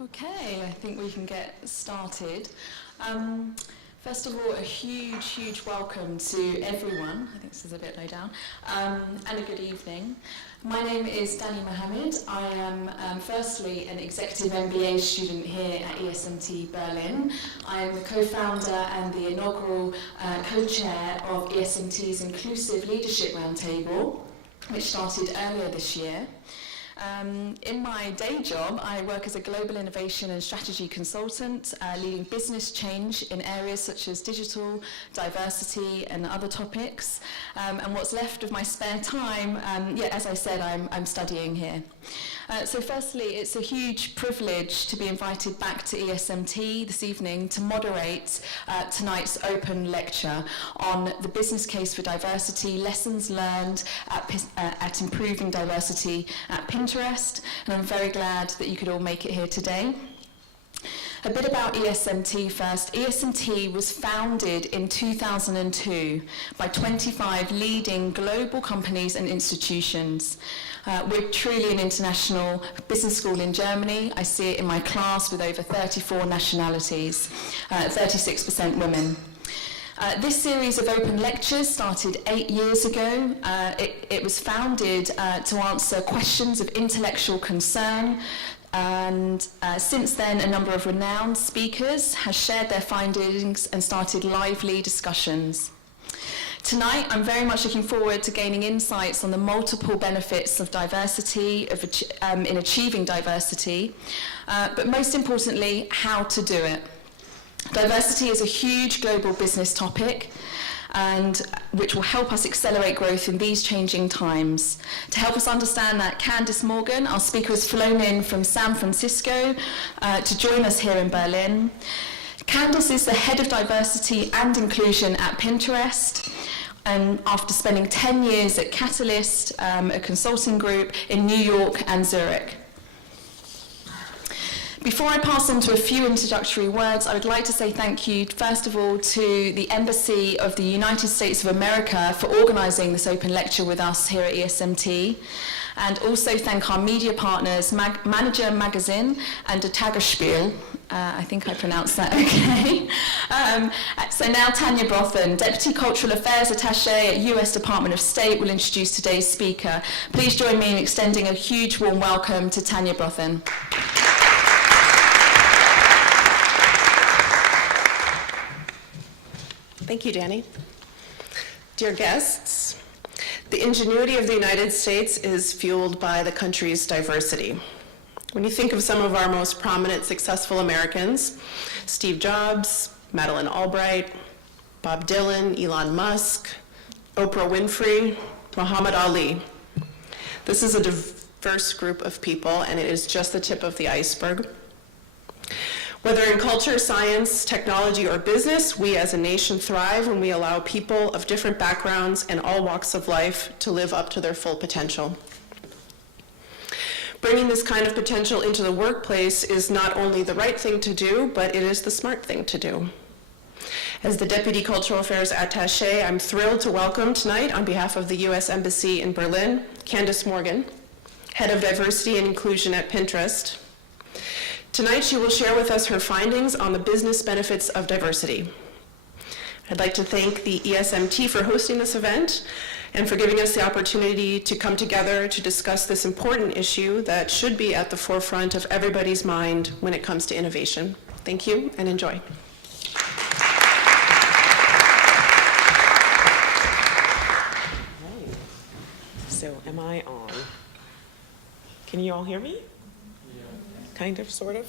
Okay, I think we can get started. First of all, a huge welcome to everyone. I think this is a bit low down. And a good evening. My name is Dani Mohammed. I am firstly an executive MBA student here at ESMT Berlin. I am the co-founder and the inaugural co-chair of ESMT's Inclusive Leadership Roundtable, which started earlier this year. In my day job, I work as a global innovation and strategy consultant, leading business change in areas such as digital, diversity, and other topics. And what's left of my spare time, as I said, I'm studying here. So firstly, it's a huge privilege to be invited back to ESMT this evening to moderate tonight's open lecture on the business case for diversity, lessons learned at improving diversity at Pinterest, and I'm very glad that you could all make it here today. A bit about ESMT first. ESMT was founded in 2002 by 25 leading global companies and institutions. We're truly an international business school in Germany. I see it in my class with over 34 nationalities, 36% women. This series of open lectures started 8 years ago. It was founded to answer questions of intellectual concern, and since then a number of renowned speakers have shared their findings and started lively discussions. Tonight, I'm very much looking forward to gaining insights on the multiple benefits of diversity, in achieving diversity, but most importantly, how to do it. Diversity is a huge global business topic, and which will help us accelerate growth in these changing times. To help us understand that, Candice Morgan, our speaker, has flown in from San Francisco to join us here in Berlin. Candice is the head of diversity and inclusion at Pinterest, and after spending 10 years at Catalyst, a consulting group in New York and Zurich. Before I pass on to a few introductory words, I would like to say thank you, first of all, to the Embassy of the United States of America for organising this open lecture with us here at ESMT, and also thank our media partners, Manager Magazine and Tagesspiel. I think I pronounced that okay. So now Tanya Brothen, Deputy Cultural Affairs Attaché at US Department of State, will introduce today's speaker. Please join me in extending a huge warm welcome to Tanya Brothen. Thank you, Dani. Dear guests, the ingenuity of the United States is fueled by the country's diversity. When you think of some of our most prominent, successful Americans, Steve Jobs, Madeleine Albright, Bob Dylan, Elon Musk, Oprah Winfrey, Muhammad Ali. This is a diverse group of people, and it is just the tip of the iceberg. Whether in culture, science, technology, or business, we as a nation thrive when we allow people of different backgrounds and all walks of life to live up to their full potential. Bringing this kind of potential into the workplace is not only the right thing to do, but it is the smart thing to do. As the Deputy Cultural Affairs Attaché, I'm thrilled to welcome tonight, on behalf of the U.S. Embassy in Berlin, Candice Morgan, Head of Diversity and Inclusion at Pinterest. Tonight, she will share with us her findings on the business benefits of diversity. I'd like to thank the ESMT for hosting this event and for giving us the opportunity to come together to discuss this important issue that should be at the forefront of everybody's mind when it comes to innovation. Thank you and enjoy. Right. So am I on? Can you all hear me? Kind of, sort of,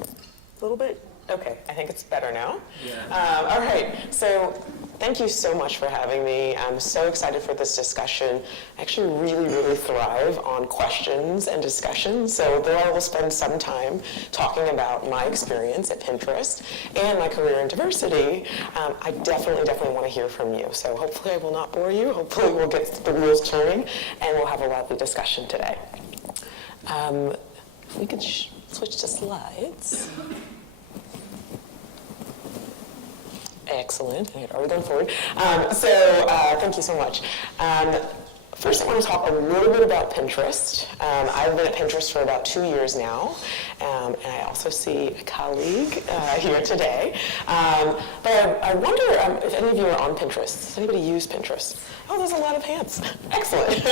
a little bit? Okay, I think it's better now. Yeah. All right, so thank you so much for having me. I'm so excited for this discussion. I actually really thrive on questions and discussions, so though I will spend some time talking about my experience at Pinterest and my career in diversity, I definitely want to hear from you. So hopefully I will not bore you. Hopefully we'll get the wheels turning and we'll have a lively discussion today. If we could switch to slides. Excellent. I had already gone forward. Thank you so much. First, I want to talk a little bit about Pinterest. I've been at Pinterest for about 2 years now, and I also see a colleague here today. But I wonder if any of you are on Pinterest. Does anybody use Pinterest? Oh, there's a lot of hands. Excellent.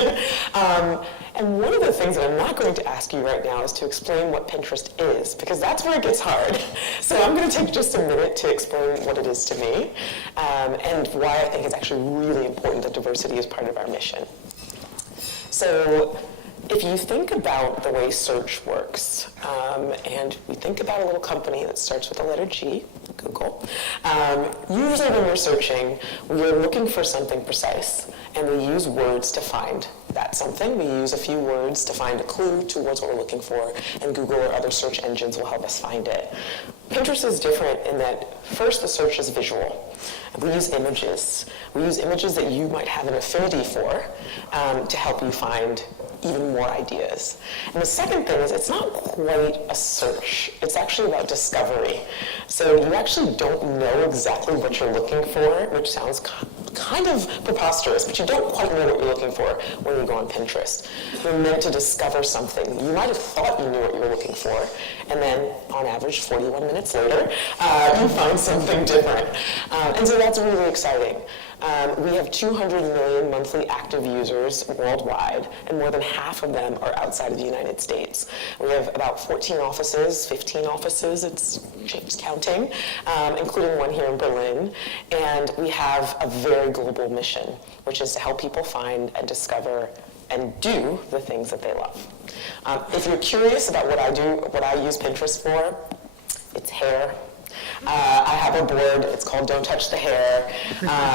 And one of the things that I'm not going to ask you right now is to explain what Pinterest is, because that's where it gets hard. So I'm going to take just a minute to explain what it is to me, and why I think it's actually really important that diversity is part of our mission. So if you think about the way search works, and we think about a little company that starts with the letter G, Google, usually when we're searching, we are looking for something precise, and we use words to find that something. We use a few words to find a clue towards what we're looking for, and Google or other search engines will help us find it. Pinterest is different in that, first, the search is visual. We use images. We use images that you might have an affinity for to help you find even more ideas. And the second thing is, it's not quite a search. It's actually about discovery. So you actually don't know exactly what you're looking for, which sounds kind of preposterous, but you don't quite know what you're looking for when you go on Pinterest. You're meant to discover something. You might have thought you knew what you were looking for, and then on average 41 minutes later, you find something different. And so that's really exciting. We have 200 million monthly active users worldwide, and more than half of them are outside of the United States. We have about 14 offices, 15 offices, it's James counting, including one here in Berlin. And we have a very global mission, which is to help people find and discover and do the things that they love. If you're curious about what I do, what I use Pinterest for, it's hair. I have a board, it's called Don't Touch the Hair.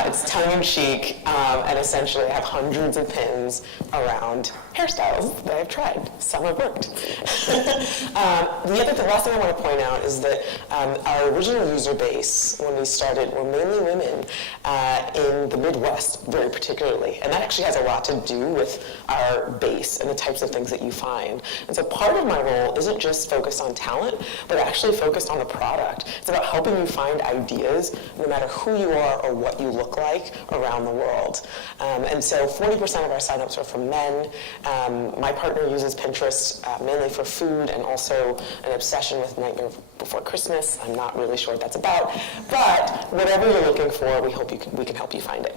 It's tongue-in-cheek, and essentially I have hundreds of pins around hairstyles that I've tried. Some have worked. The last thing I want to point out is that our original user base, when we started, were mainly women in the Midwest, very particularly. And that actually has a lot to do with our base and the types of things that you find. And so part of my role isn't just focused on talent, but actually focused on the product. It's about helping you find ideas, no matter who you are or what you look like, around the world. And so 40% of our signups are from men. My partner uses Pinterest mainly for food and also an obsession with Nightmare Before Christmas. I'm not really sure what that's about, but whatever you're looking for, we can help you find it.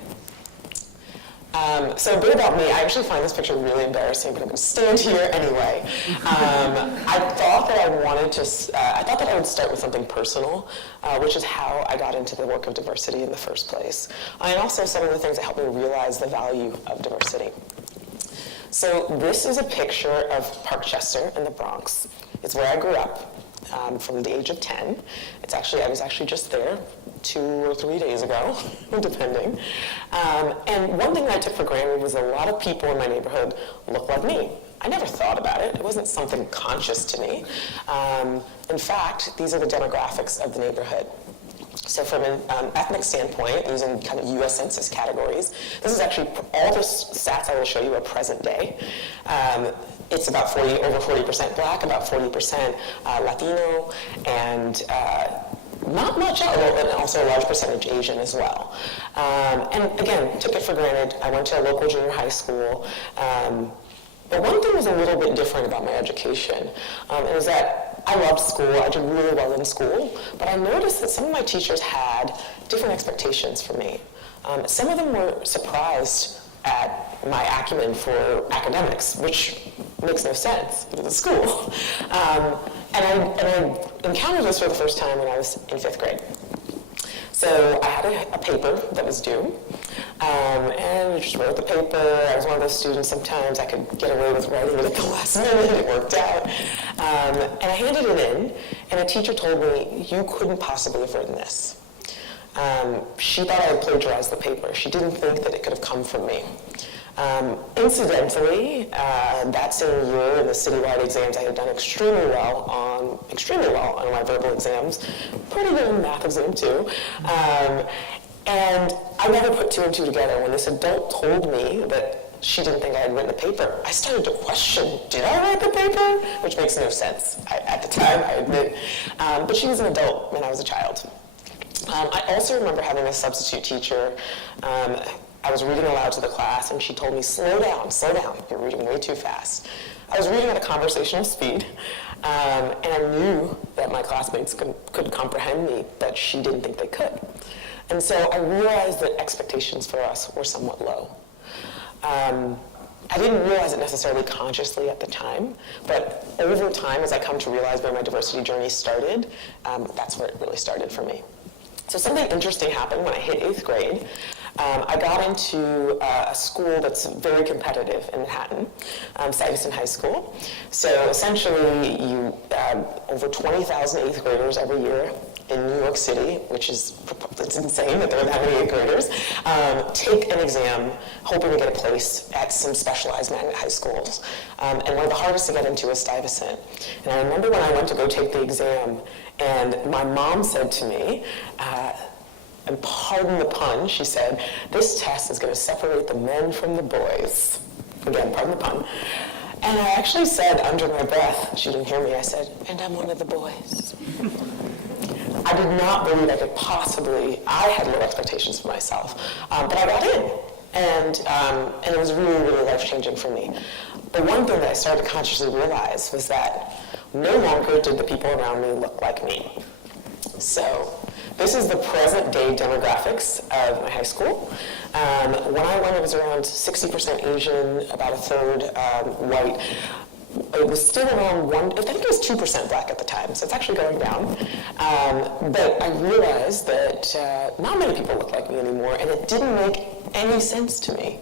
So a bit about me. I actually find this picture really embarrassing, but I'm going to stand here anyway. I thought that I would start with something personal, which is how I got into the work of diversity in the first place, and also some of the things that helped me realize the value of diversity. So this is a picture of Parkchester in the Bronx. It's where I grew up from the age of 10. I was actually just there 2 or 3 days ago, depending. And one thing that I took for granted was a lot of people in my neighborhood look like me. I never thought about it. It wasn't something conscious to me. In fact, these are the demographics of the neighborhood. So from an ethnic standpoint, using kind of U.S. Census categories, this is actually all the stats I will show you are present day. It's about over 40% Black, about 40% Latino, and not much else, and also a large percentage Asian as well. And again, took it for granted. I went to a local junior high school. But one thing was a little bit different about my education. It was that I loved school. I did really well in school. But I noticed that some of my teachers had different expectations for me. Some of them were surprised at my acumen for academics, which makes no sense. It was a school. And I encountered this for the first time when I was in 5th grade. So I had a paper that was due, and I just wrote the paper. I was one of those students, sometimes I could get away with writing it at the last minute. It worked out. And I handed it in, and a teacher told me, "You couldn't possibly have written this." She thought I had plagiarized the paper. She didn't think that it could have come from me. Incidentally, that same year in the citywide exams, I had done extremely well on my verbal exams, pretty good in math exam too. And I never put 2 and 2 together. When this adult told me that she didn't think I had written the paper, I started to question, did I write the paper? Which makes no sense at the time, I admit. But she was an adult and I was a child. I also remember having a substitute teacher I was reading aloud to the class, and she told me, slow down, you're reading way too fast. I was reading at a conversational speed, and I knew that my classmates could comprehend me, but she didn't think they could. And so I realized that expectations for us were somewhat low. I didn't realize it necessarily consciously at the time, but over time, as I come to realize where my diversity journey started, that's where it really started for me. So something interesting happened when I hit 8th grade. I got into a school that's very competitive in Manhattan, Stuyvesant High School. So essentially, you over 20,000 8th graders every year in New York City, which is, it's insane that there are that many 8th graders, take an exam hoping to get a place at some specialized magnet high schools. And one of the hardest to get into is Stuyvesant. And I remember when I went to go take the exam, and my mom said to me, and pardon the pun, she said, this test is going to separate the men from the boys. Again, pardon the pun. And I actually said under my breath, she didn't hear me, I said, and I'm one of the boys. I did not believe I could possibly, I had low expectations for myself, but I got in. And it was really, really life-changing for me. But one thing that I started to consciously realize was that no longer did the people around me look like me. So this is the present-day demographics of my high school. When I went, it was around 60% Asian, about a third white. It was still around I think it was 2% black at the time, so it's actually going down. But I realized that not many people look like me anymore, and it didn't make any sense to me.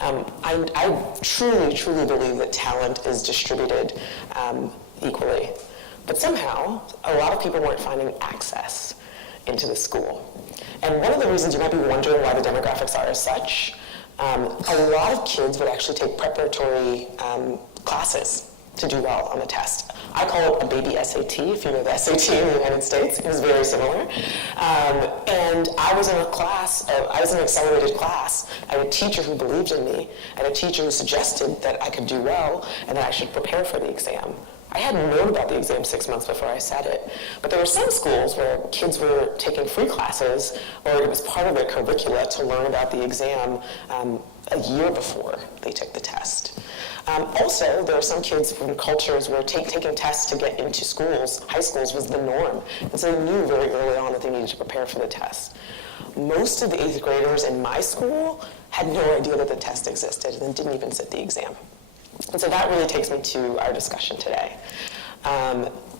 I truly, truly believe that talent is distributed equally. But somehow, a lot of people weren't finding access into the school. And one of the reasons you might be wondering why the demographics are as such, a lot of kids would actually take preparatory classes to do well on the test. I call it a baby SAT, if you know the SAT in the United States. It was very similar. And I was in a class, I was in an accelerated class. I had a teacher who believed in me, and a teacher who suggested that I could do well and that I should prepare for the exam. I hadn't known about the exam 6 months before I said it. But there were some schools where kids were taking free classes, or it was part of their curricula to learn about the exam a year before they took the test. Also, there are some kids from cultures where taking tests to get into schools, high schools, was the norm. And so they knew very early on that they needed to prepare for the test. Most of the 8th graders in my school had no idea that the test existed and didn't even sit the exam. And so that really takes me to our discussion today.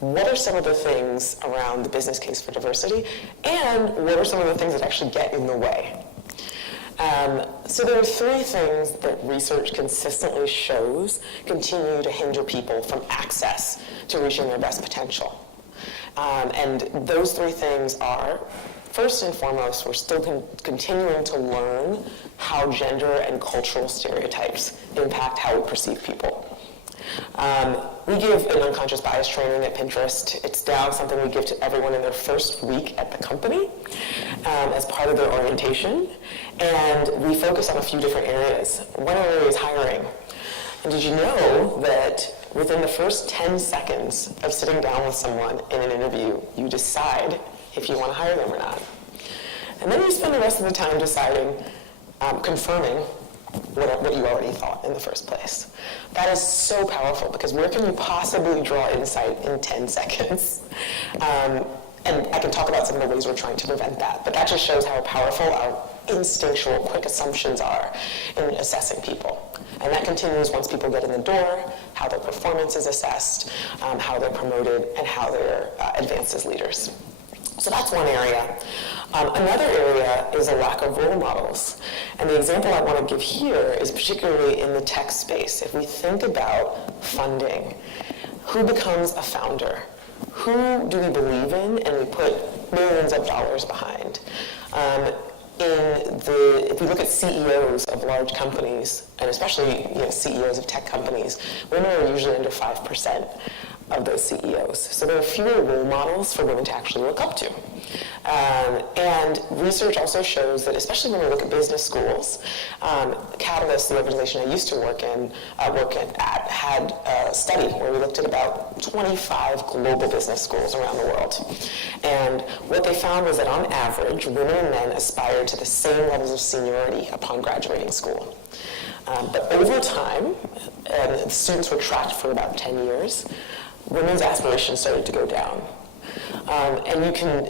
What are some of the things around the business case for diversity, and what are some of the things that actually get in the way? So there are 3 things that research consistently shows continue to hinder people from access to reaching their best potential. And those 3 things are, first and foremost, we're still continuing to learn how gender and cultural stereotypes impact how we perceive people. We give an unconscious bias training at Pinterest. It's now something we give to everyone in their first week at the company as part of their orientation. And we focus on a few different areas. One area is hiring. And did you know that within the first 10 seconds of sitting down with someone in an interview, you decide if you want to hire them or not? And then you spend the rest of the time deciding, confirming what you already thought in the first place. That is so powerful, because where can you possibly draw insight in 10 seconds? And I can talk about some of the ways we're trying to prevent that, but that just shows how powerful our instinctual, quick assumptions are in assessing people. And that continues once people get in the door, how their performance is assessed, how they're promoted, and how they're advanced as leaders. So that's one area. Another area is a lack of role models. And the example I want to give here is particularly in the tech space. If we think about funding, who becomes a founder? Who do we believe in and we put millions of dollars behind? If we look at CEOs of large companies, and especially CEOs of tech companies, women are usually under 5% of those CEOs. So there are fewer role models for women to actually look up to. And research also shows that, especially when we look at business schools, Catalyst, the organization I used to work at, had a study where we looked at about 25 global business schools around the world. And what they found was that on average, women and men aspired to the same levels of seniority upon graduating school. But over time, and the students were tracked for about 10 years, women's aspirations started to go down. And you can,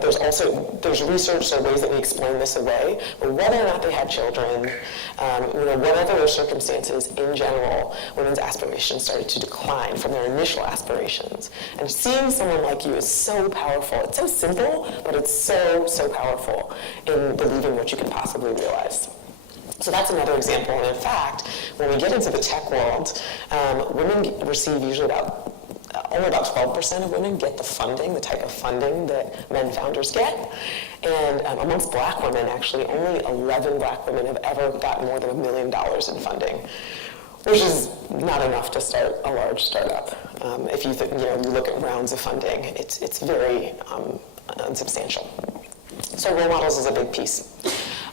there's research, there are ways that we explain this away, but whether or not they had children, whatever their circumstances in general, women's aspirations started to decline from their initial aspirations. And seeing someone like you is so powerful. It's so simple, but it's so, so powerful in believing what you can possibly realize. So that's another example. And in fact, when we get into the tech world, women receive usually only about 12% of women get the funding, the type of funding that men founders get. And amongst black women, actually, only 11 black women have ever gotten more than $1 million in funding, which is not enough to start a large startup. If you you look at rounds of funding, it's very unsubstantial. So role models is a big piece.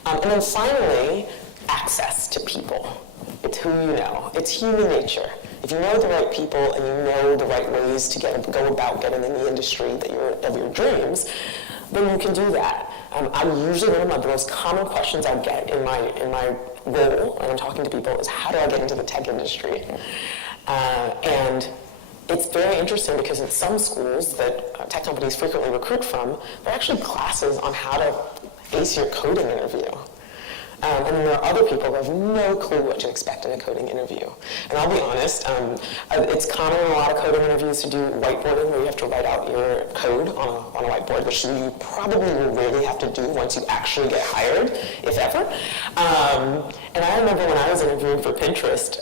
And then finally, access to people. It's who you know. It's human nature. If you know the right people and you know the right ways to go about getting in the industry of your dreams, then you can do that. Usually one of the most common questions I get in my role when I'm talking to people is, how do I get into the tech industry? And it's very interesting because in some schools that tech companies frequently recruit from, there are actually classes on how to ace your coding interview. And then there are other people who have no clue what to expect in a coding interview. And I'll be honest, it's common in a lot of coding interviews to do whiteboarding, where you have to write out your code on a whiteboard, which you probably will rarely have to do once you actually get hired, if ever. And I remember when I was interviewing for Pinterest,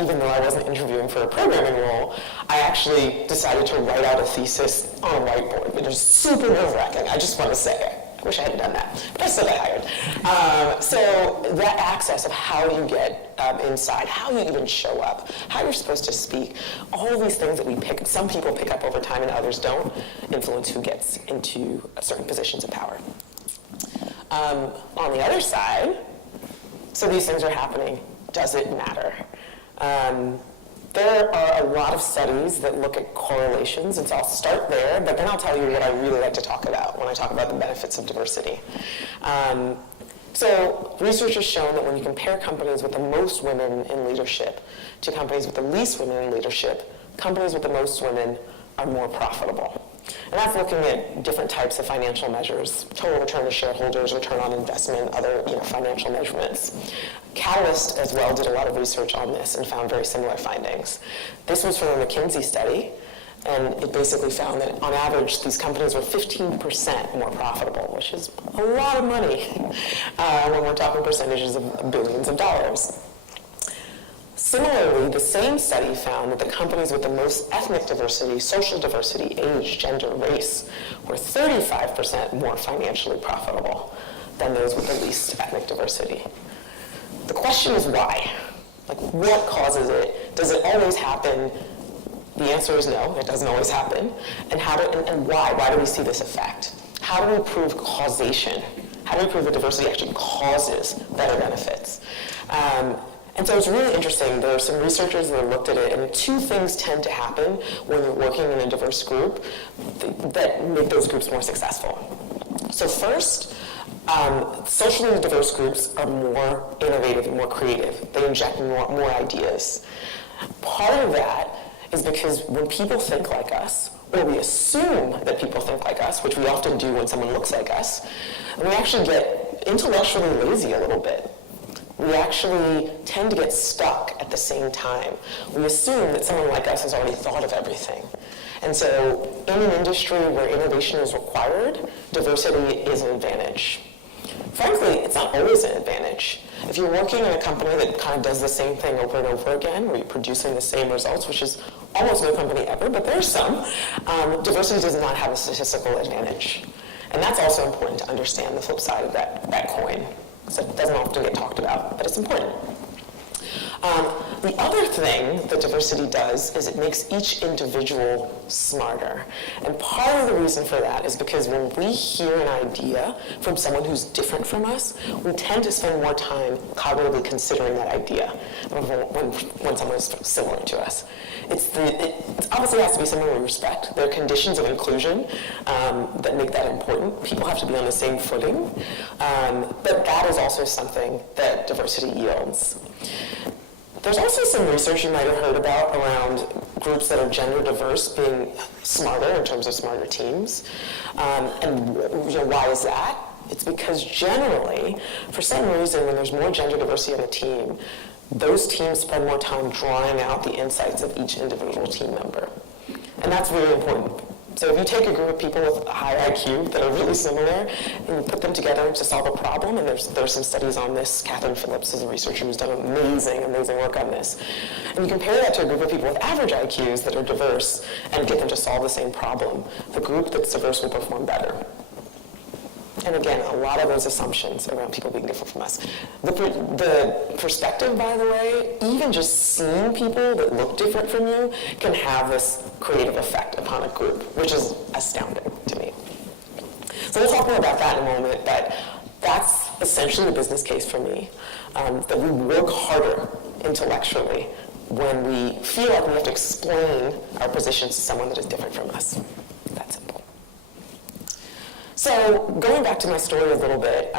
even though I wasn't interviewing for a programming role, I actually decided to write out a thesis on a whiteboard, which is super nerve-wracking, I just want to say it. I wish I hadn't done that, but I still got hired. So that access of how you get inside, how you even show up, how you're supposed to speak, all of these things that some people pick up over time and others don't, influence who gets into certain positions of power. On the other side, so these things are happening, does it matter? There are a lot of studies that look at correlations, and so I'll start there, but then I'll tell you what I really like to talk about when I talk about the benefits of diversity. So research has shown that when you compare companies with the most women in leadership to companies with the least women in leadership, companies with the most women are more profitable. And that's looking at different types of financial measures, total return to shareholders, return on investment, other financial measurements. Catalyst as well did a lot of research on this and found very similar findings. This was from a McKinsey study, and it basically found that on average these companies were 15% more profitable, which is a lot of money when we're talking percentages of billions of dollars. Similarly, the same study found that the companies with the most ethnic diversity, social diversity, age, gender, race were 35% more financially profitable than those with the least ethnic diversity. The question is why? Like, what causes it? Does it always happen? The answer is no, it doesn't always happen. And why? Why do we see this effect? How do we prove causation? How do we prove that diversity actually causes better benefits? And so it's really interesting. There are some researchers that have looked at it, and two things tend to happen when you're working in a diverse group that make those groups more successful. So first, socially diverse groups are more innovative and more creative. They inject more ideas. Part of that is because when people think like us, or we assume that people think like us, which we often do when someone looks like us, we actually get intellectually lazy a little bit. We actually tend to get stuck at the same time. We assume that someone like us has already thought of everything. And so in an industry where innovation is required, diversity is an advantage. Frankly, it's not always an advantage. If you're working in a company that kind of does the same thing over and over again, where you're producing the same results, which is almost no company ever, but there's some, diversity does not have a statistical advantage. And that's also important to understand the flip side of that coin. So it doesn't often get talked about, but it's important. The other thing that diversity does is it makes each individual smarter. And part of the reason for that is because when we hear an idea from someone who's different from us, we tend to spend more time cognitively considering that idea when someone is similar to us. It obviously has to be someone we respect. There are conditions of inclusion that make that important. People have to be on the same footing. But that is also something that diversity yields. There's also some research you might have heard about around groups that are gender diverse being smarter in terms of smarter teams. And why is that? It's because generally, for some reason, when there's more gender diversity on the team, those teams spend more time drawing out the insights of each individual team member. And that's really important. So if you take a group of people with a high IQ that are really similar and you put them together to solve a problem, and there's some studies on this. Catherine Phillips is a researcher who's done amazing work on this. And you compare that to a group of people with average IQs that are diverse and get them to solve the same problem. The group that's diverse will perform better. And again, a lot of those assumptions around people being different from us. The perspective, by the way, even just seeing people that look different from you can have this creative effect upon a group, which is astounding to me. So we'll talk more about that in a moment, but that's essentially the business case for me, that we work harder intellectually when we feel like we have to explain our positions to someone that is different from us. That's simple. So going back to my story a little bit,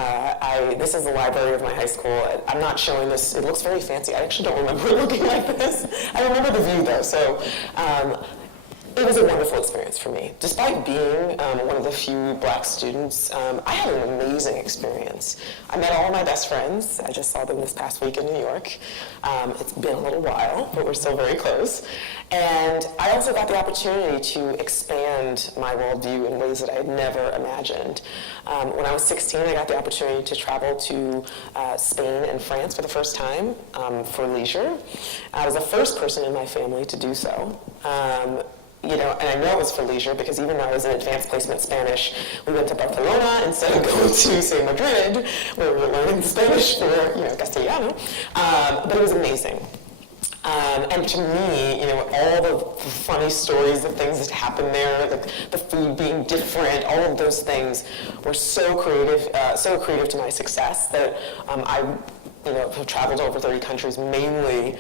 this is the library of my high school. I'm not showing this. It looks very fancy. I actually don't remember it looking like this. I remember the view, though. So it was a wonderful experience for me. Despite being one of the few black students, I had an amazing experience. I met all of my best friends. I just saw them this past week in New York. It's been a little while, but we're still very close. And I also got the opportunity to expand my worldview in ways that I had never imagined. When I was 16, I got the opportunity to travel to Spain and France for the first time for leisure. I was the first person in my family to do so. And I know it was for leisure because even though I was in advanced placement Spanish, we went to Barcelona instead of going to, say, Madrid, where we were learning Spanish for, Castellano. But it was amazing. And to me, all the funny stories, the things that happened there, the food being different, all of those things were so creative to my success that I have traveled to over 30 countries, mainly,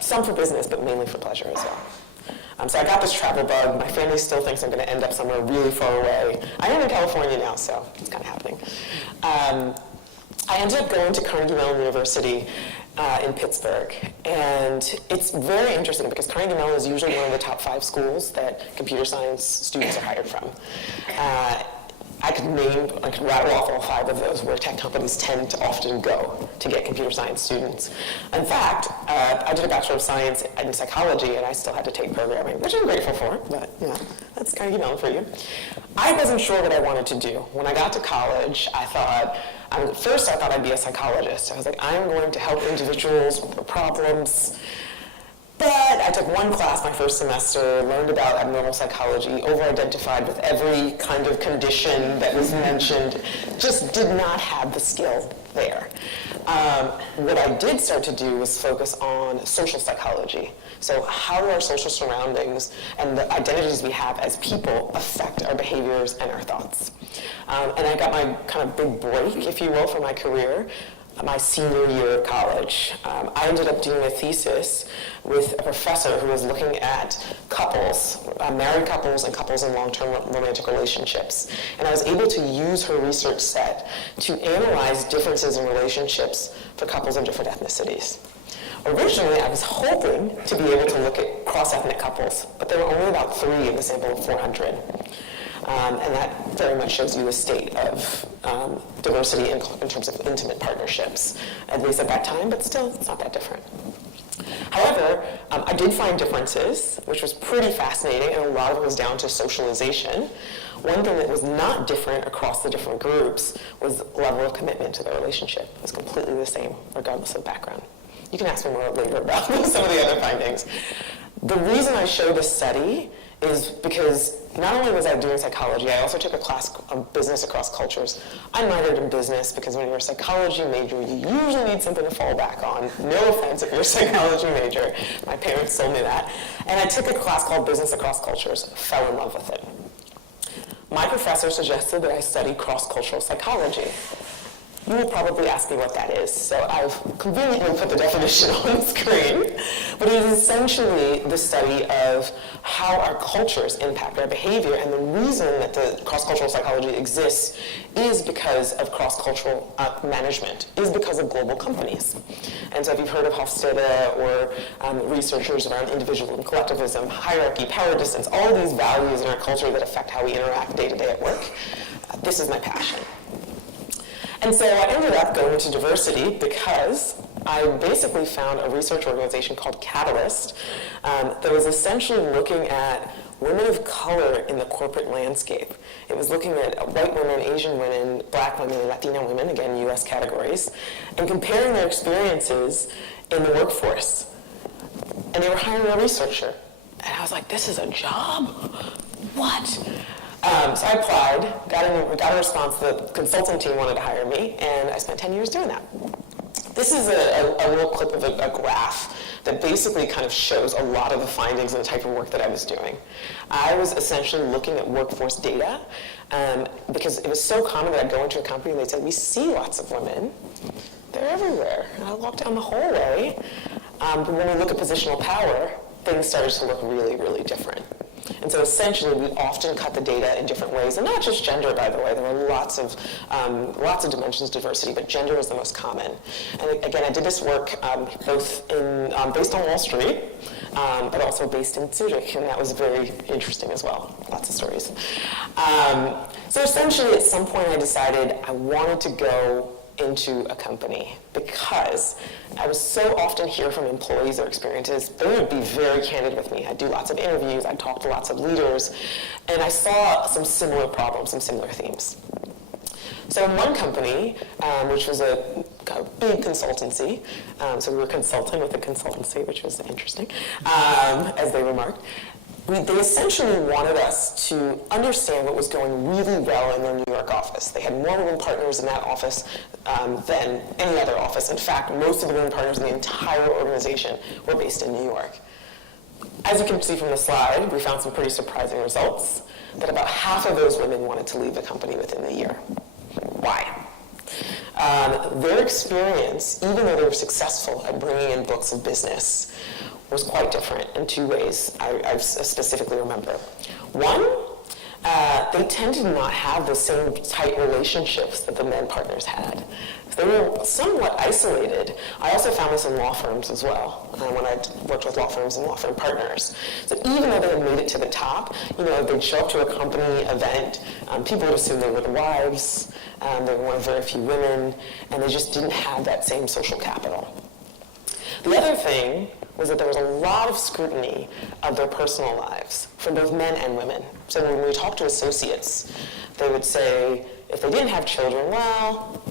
some for business, but mainly for pleasure as well. So I got this travel bug. My family still thinks I'm going to end up somewhere really far away. I am in California now, so it's kind of happening. I ended up going to Carnegie Mellon University in Pittsburgh. And it's very interesting because Carnegie Mellon is usually one of the top 5 schools that computer science students are hired from. I could rattle off all 5 of those where tech companies tend to often go to get computer science students. In fact, I did a Bachelor of Science in Psychology, and I still had to take programming, which I'm grateful for, but that's Carnegie Mellon for you. I wasn't sure what I wanted to do. When I got to college, I thought I'd be a psychologist. I was like, I'm going to help individuals with their problems. But I took one class my first semester, learned about abnormal psychology, over-identified with every kind of condition that was mentioned, just did not have the skill there. What I did start to do was focus on social psychology. So how do our social surroundings and the identities we have as people affect our behaviors and our thoughts? And I got my kind of big break, if you will, for my career my senior year of college. I ended up doing a thesis with a professor who was looking at couples, married couples and couples in long-term romantic relationships. And I was able to use her research set to analyze differences in relationships for couples of different ethnicities. Originally, I was hoping to be able to look at cross-ethnic couples, but there were only about 3 in the sample of 400. And that very much shows you the state of diversity in terms of intimate partnerships, at least at that time, but still, it's not that different. However, I did find differences, which was pretty fascinating, and a lot of it was down to socialization. One thing that was not different across the different groups was the level of commitment to the relationship. It was completely the same, regardless of background. You can ask me more later about some of the other findings. The reason I show this study is because not only was I doing psychology, I also took a class on business across cultures. I minored in business because when you're a psychology major, you usually need something to fall back on. No offense if you're a psychology major. My parents told me that. And I took a class called Business Across Cultures, fell in love with it. My professor suggested that I study cross-cultural psychology. You will probably ask me what that is, so I've conveniently put the definition on the screen. But it is essentially the study of how our cultures impact our behavior, and the reason that the cross-cultural psychology exists is because of cross-cultural management, is because of global companies. And so if you've heard of Hofstede or researchers around individual and collectivism, hierarchy, power distance, all of these values in our culture that affect how we interact day to day at work, this is my passion. And so I ended up going to diversity because I basically found a research organization called Catalyst that was essentially looking at women of color in the corporate landscape. It was looking at white women, Asian women, black women, and Latina women, again, US categories, and comparing their experiences in the workforce. And they were hiring a researcher. And I was like, this is a job? What? So I applied, got a response. The consulting team wanted to hire me, and I spent 10 years doing that. This is a little clip of a graph that basically kind of shows a lot of the findings and the type of work that I was doing. I was essentially looking at workforce data because it was so common that I'd go into a company and they'd say, we see lots of women. They're everywhere. And I walk down the hallway. But when we look at positional power, things started to look really, really different. And so essentially, we often cut the data in different ways, and not just gender, by the way. There are lots of dimensions of diversity, but gender is the most common. And again, I did this work both based on Wall Street, but also based in Zurich, and that was very interesting as well. Lots of stories. So essentially, at some point, I decided I wanted to go into a company because I would so often hear from employees their experiences. They would be very candid with me. I'd do lots of interviews, I'd talk to lots of leaders, and I saw some similar problems, some similar themes. So in one company, which was a big consultancy, so we were consulting with a consultancy, which was interesting, as they remarked, they essentially wanted us to understand what was going really well in their New York office. They had more women partners in that office than any other office. In fact, most of the women partners in the entire organization were based in New York. As you can see from the slide, we found some pretty surprising results, that about half of those women wanted to leave the company within the year. Why? Their experience, even though they were successful at bringing in books of business, was quite different in two ways I specifically remember. One, they tended to not have the same tight relationships that the men partners had. They were somewhat isolated. I also found this in law firms as well, when I worked with law firms and law firm partners. So even though they had made it to the top, they'd show up to a company event, people would assume they were the wives, they were one of very few women, and they just didn't have that same social capital. The other thing was that there was a lot of scrutiny of their personal lives from both men and women. So when we talked to associates, they would say, if they didn't have children, well,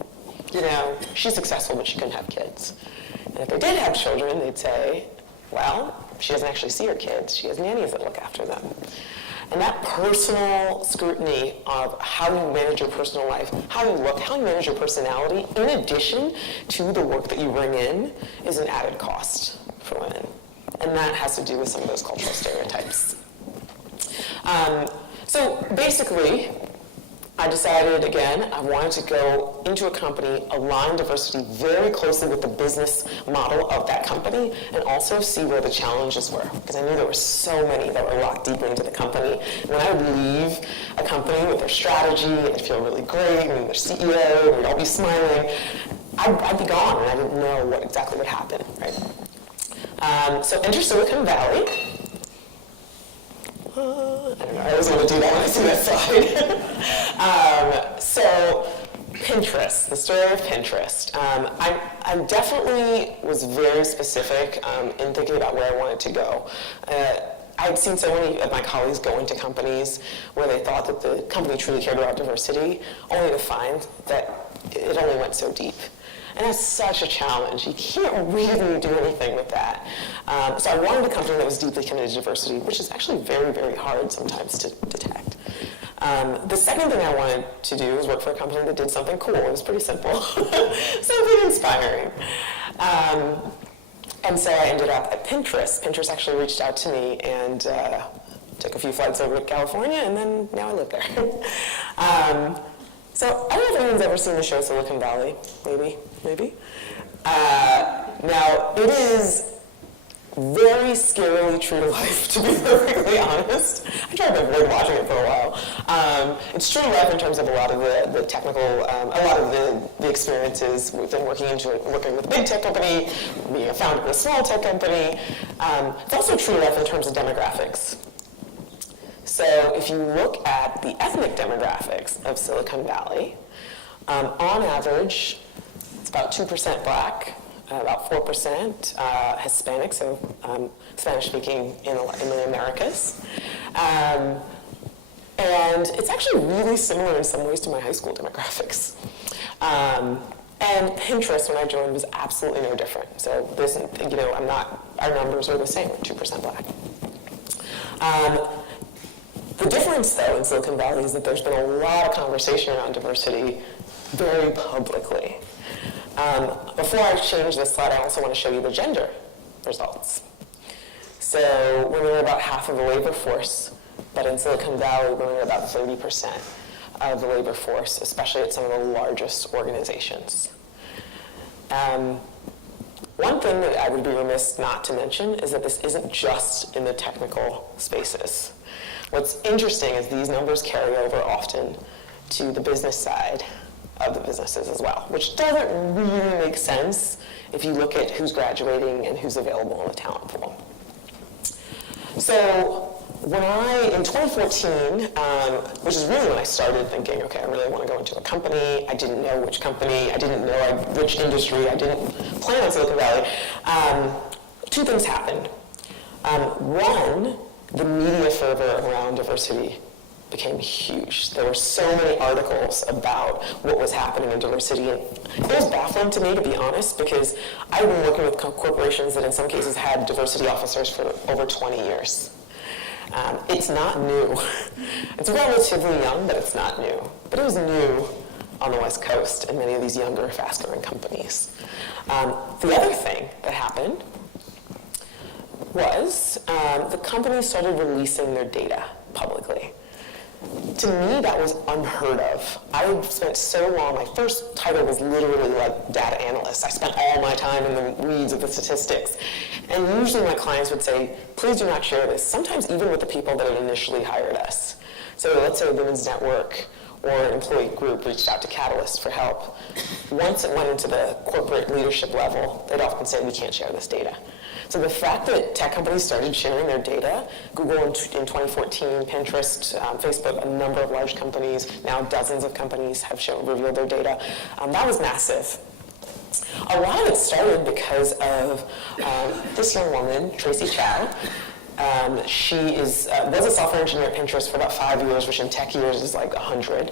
she's successful, but she couldn't have kids. And if they did have children, they'd say, well, she doesn't actually see her kids. She has nannies that look after them. And that personal scrutiny of how you manage your personal life, how you look, how you manage your personality, in addition to the work that you bring in, is an added cost for women. And that has to do with some of those cultural stereotypes. So basically, I decided, again, I wanted to go into a company, align diversity very closely with the business model of that company, and also see where the challenges were, because I knew there were so many that were locked deeper into the company. And when I would leave a company with their strategy, it'd feel really great, and their CEO, and we'd all be smiling, I'd be gone, and I didn't know what exactly would happen, right? So enter Silicon Valley. I don't know, I always want to do that when I see that slide. So Pinterest, the story of Pinterest. I definitely was very specific in thinking about where I wanted to go. I'd seen so many of my colleagues go into companies where they thought that the company truly cared about diversity, only to find that it only went so deep. And that's such a challenge. You can't really do anything with that. So I wanted a company that was deeply committed to diversity, which is actually very, very hard sometimes to detect. The second thing I wanted to do was work for a company that did something cool. It was pretty simple, something inspiring. And so I ended up at Pinterest. Pinterest actually reached out to me and took a few flights over to California, and then now I live there. So I don't know if anyone's ever seen the show Silicon Valley. Maybe. Now, it is very scarily true to life, to be perfectly honest. I tried to avoid watching it for a while. It's true to life in terms of a lot of the technical, a lot of the experiences within working with a big tech company, being a founder of a small tech company. It's also true to life in terms of demographics. So if you look at the ethnic demographics of Silicon Valley, on average, it's about 2% Black, about 4% Hispanic, so Spanish-speaking in the Americas. And it's actually really similar in some ways to my high school demographics. And Pinterest, when I joined, was absolutely no different. So this, our numbers are the same, 2% Black. The difference, though, in Silicon Valley is that there's been a lot of conversation around diversity very publicly. Before I change this slide, I also want to show you the gender results. So women are about half of the labor force, but in Silicon Valley, women are about 30% of the labor force, especially at some of the largest organizations. One thing that I would be remiss not to mention is that this isn't just in the technical spaces. What's interesting is these numbers carry over often to the business side of the businesses as well, which doesn't really make sense if you look at who's graduating and who's available in the talent pool. So in 2014, which is really when I started thinking, okay, I really want to go into a company. I didn't know which company. I didn't know which industry. I didn't plan on Silicon Valley. Two things happened. One, the media fervor around diversity became huge. There were so many articles about what was happening in diversity, and it was baffling to me, to be honest, because I've been working with corporations that in some cases had diversity officers for over 20 years. It's not new. It's relatively young, but it's not new. But it was new on the West Coast in many of these younger, fast-growing companies. The other thing that happened was the companies started releasing their data publicly. To me, that was unheard of. I spent so long, my first title was literally like data analyst. I spent all my time in the weeds of the statistics. And usually my clients would say, please do not share this, sometimes even with the people that had initially hired us. So let's say Women's Network or an employee group reached out to Catalyst for help. Once it went into the corporate leadership level, they'd often say, we can't share this data. So the fact that tech companies started sharing their data, Google in 2014, Pinterest, Facebook, a number of large companies, now dozens of companies have revealed their data, that was massive. A lot of it started because of this young woman, Tracy Chow. She was a software engineer at Pinterest for about 5 years, which in tech years is like 100.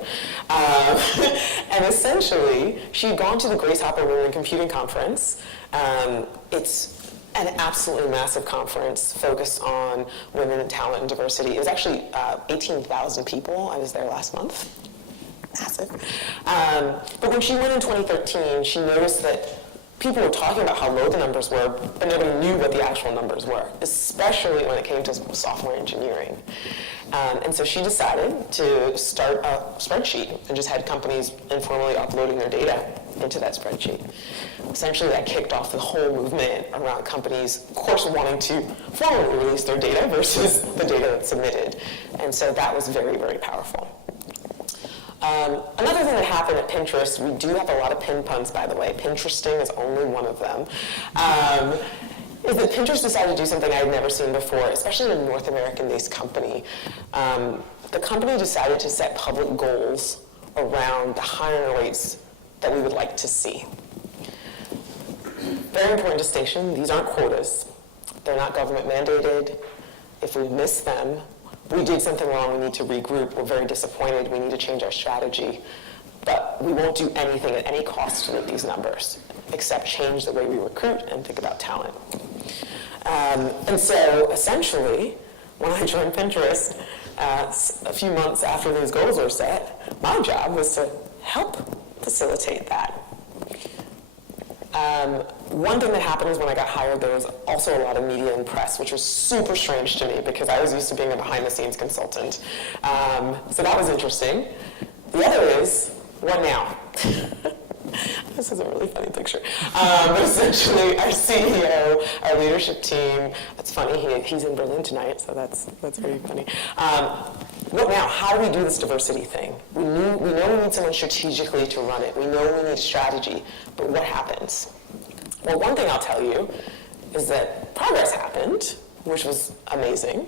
And essentially, she had gone to the Grace Hopper Women in Computing Conference. It's an absolutely massive conference focused on women in talent and diversity. It was actually 18,000 people. I was there last month. Massive. But when she went in 2013, she noticed that people were talking about how low the numbers were, but nobody knew what the actual numbers were, especially when it came to software engineering. And so she decided to start a spreadsheet and just had companies informally uploading their data into that spreadsheet. Essentially, that kicked off the whole movement around companies, of course, wanting to formally release their data versus the data that's submitted. And so that was very, very powerful. Another thing that happened at Pinterest, we do have a lot of pin puns, by the way. Pinteresting is only one of them. Is that Pinterest decided to do something I had never seen before, especially in a North American-based company. The company decided to set public goals around the hiring rates that we would like to see. Very important distinction, these aren't quotas. They're not government mandated. If we miss them, we did something wrong, we need to regroup, we're very disappointed, we need to change our strategy. but we won't do anything at any cost to meet these numbers, except change the way we recruit and think about talent. And so essentially, when I joined Pinterest, a few months after those goals were set, my job was to help facilitate that. One thing that happened is when I got hired, there was also a lot of media and press, which was super strange to me because I was used to being a behind-the-scenes consultant. So that was interesting. The other is, what now? This is a really funny picture. But essentially, our CEO, our leadership team, it's funny, he's in Berlin tonight, so that's very funny. What now? How do we do this diversity thing? We know we need someone strategically to run it. We know we need strategy, but what happens? Well, one thing I'll tell you is that progress happened, which was amazing,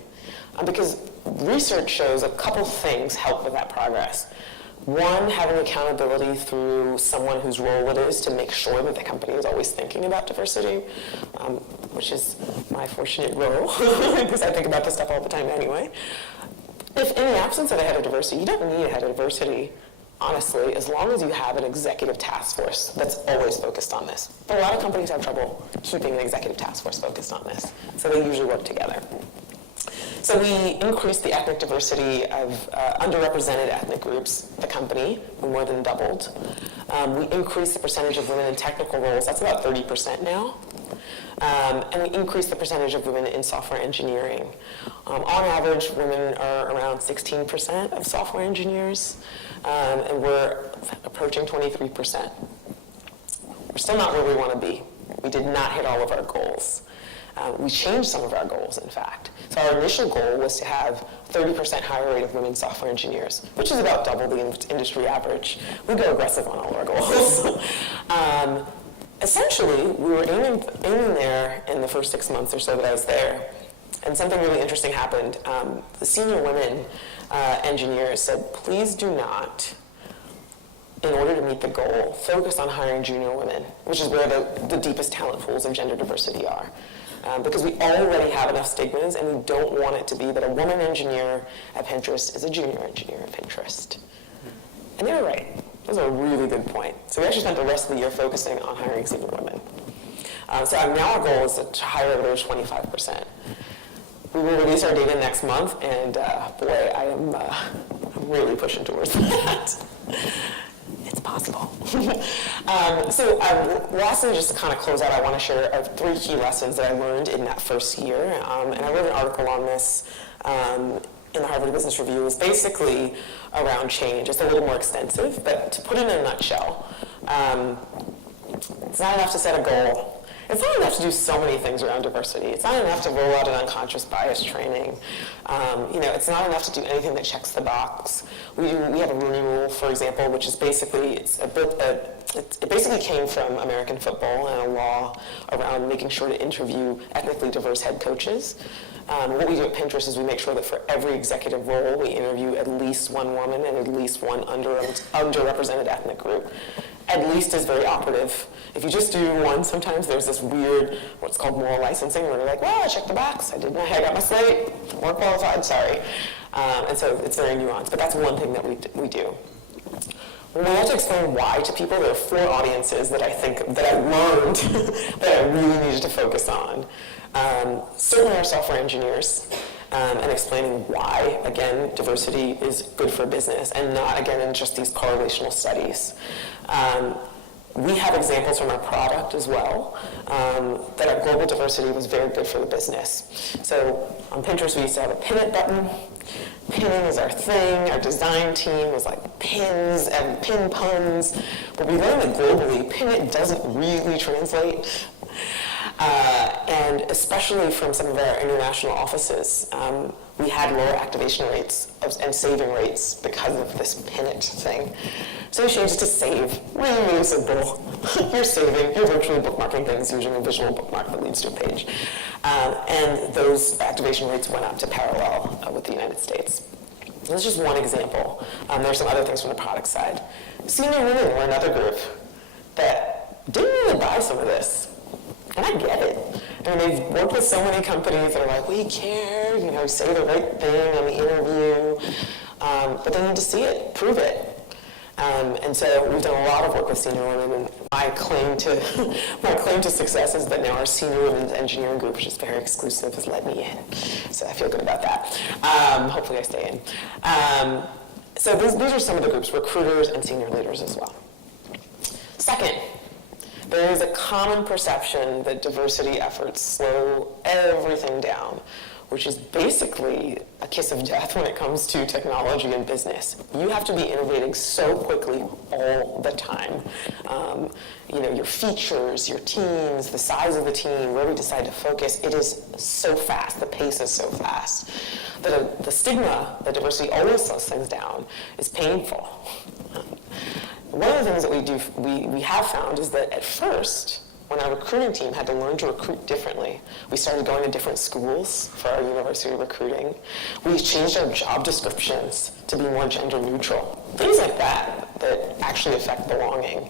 because research shows a couple things help with that progress. One, having accountability through someone whose role it is to make sure that the company is always thinking about diversity, which is my fortunate role, because I think about this stuff all the time anyway. If in the absence of a head of diversity, you don't need a head of diversity, honestly, as long as you have an executive task force that's always focused on this. But a lot of companies have trouble keeping an executive task force focused on this, so they usually work together. So we increased the ethnic diversity of underrepresented ethnic groups at the company. We more than doubled. We increased the percentage of women in technical roles. That's about 30% now. And we increased the percentage of women in software engineering. On average, women are around 16% of software engineers, and we're approaching 23%. We're still not where we want to be. We did not hit all of our goals. We changed some of our goals, in fact. So our initial goal was to have 30% higher rate of women software engineers, which is about double the industry average. We go aggressive on all of our goals. Essentially, we were aiming there in the first 6 months or so that I was there, and something really interesting happened. The senior women engineers said, please do not, in order to meet the goal, focus on hiring junior women, which is where the deepest talent pools of gender diversity are. Because we already have enough stigmas, and we don't want it to be that a woman engineer at Pinterest is a junior engineer at Pinterest. And they were right. That was a really good point. So we actually spent the rest of the year focusing on hiring senior women. So now our goal is to hire over 25%. We will release our data next month, and boy, I'm really pushing towards that. It's possible. Lastly, just to kind of close out, I want to share 3 key lessons that I learned in that first year. And I wrote an article on this in the Harvard Business Review. Is basically around change. It's a little more extensive, but to put it in a nutshell, it's not enough to set a goal. It's not enough to do so many things around diversity. It's not enough to roll out an unconscious bias training. It's not enough to do anything that checks the box. We have a Rooney Rule, for example, which is basically, it basically came from American football and a law around making sure to interview ethnically diverse head coaches. What we do at Pinterest is we make sure that for every executive role, we interview at least one woman and at least one underrepresented ethnic group. At least is very operative. If you just do one, sometimes there's this weird, what's called moral licensing, where you're like, well, I checked the box, I got my slate, more qualified, sorry. And so it's very nuanced, but that's one thing that we do. When we have to explain why to people, there are 4 audiences that I learned that I really needed to focus on. Certainly our software engineers, and explaining why, again, diversity is good for business, and not, again, in just these correlational studies. We have examples from our product as well, that our global diversity was very good for the business. So on Pinterest, we used to have a pin it button. Pinning is our thing. Our design team was like pins and pin puns. But we learned that globally, pin it doesn't really translate. And especially from some of our international offices, we had lower activation rates and saving rates because of this pin it thing. So we changed it to save. Really, really simple. You're saving, you're virtually bookmarking things using a visual bookmark that leads to a page. And those activation rates went up to parallel with the United States. This is just one example. There's some other things from the product side. Senior women were another group that didn't really buy some of this. And I get it. I mean, they've worked with so many companies that are like, we care, say the right thing on the interview. But they need to see it, prove it. And so we've done a lot of work with senior women, and my claim to success is that now our senior women's engineering group, which is very exclusive, has let me in. So I feel good about that. Hopefully I stay in. So these are some of the groups, recruiters and senior leaders as well. Second, there is a common perception that diversity efforts slow everything down, which is basically a kiss of death when it comes to technology and business. You have to be innovating so quickly all the time. Your features, your teams, the size of the team, where we decide to focus, it is so fast, the pace is so fast. The stigma that diversity always slows things down is painful. One of the things that we have found is that at first, when our recruiting team had to learn to recruit differently, we started going to different schools for our university recruiting. We changed our job descriptions to be more gender neutral. Things like that actually affect belonging.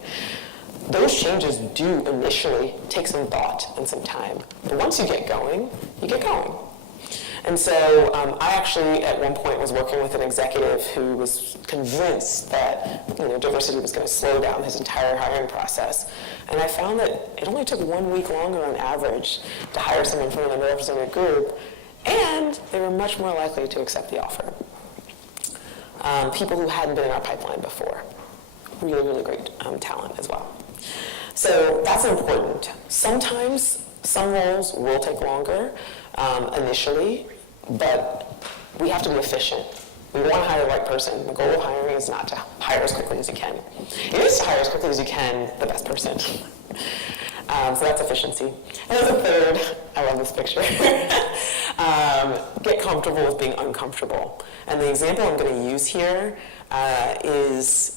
Those changes do initially take some thought and some time. But once you get going, you get going. And so I actually, at one point, was working with an executive who was convinced that diversity was going to slow down his entire hiring process. And I found that it only took 1 week longer on average to hire someone from an underrepresented group, and they were much more likely to accept the offer. People who hadn't been in our pipeline before. Really, really great talent as well. So that's important. Sometimes some roles will take longer initially, but we have to be efficient. We want to hire the right person. The goal of hiring is not to hire as quickly as you can. It is to hire as quickly as you can the best person. So that's efficiency. And as a third, I love this picture, get comfortable with being uncomfortable. And the example I'm going to use here is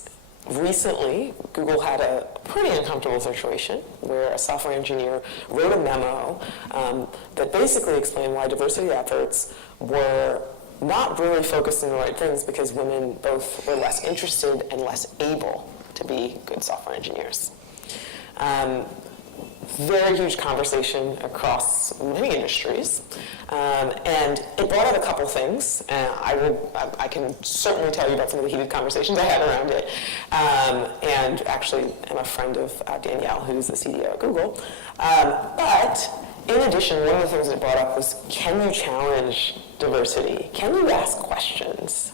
recently, Google had a pretty uncomfortable situation where a software engineer wrote a memo that basically explained why diversity efforts were not really focused on the right things because women both were less interested and less able to be good software engineers. Very huge conversation across many industries, and it brought out a couple things. I can certainly tell you about some of the heated conversations I had around it, and actually I'm a friend of Danielle, who's the CEO at Google. But in addition, one of the things that it brought up was, can you challenge diversity? Can you ask questions?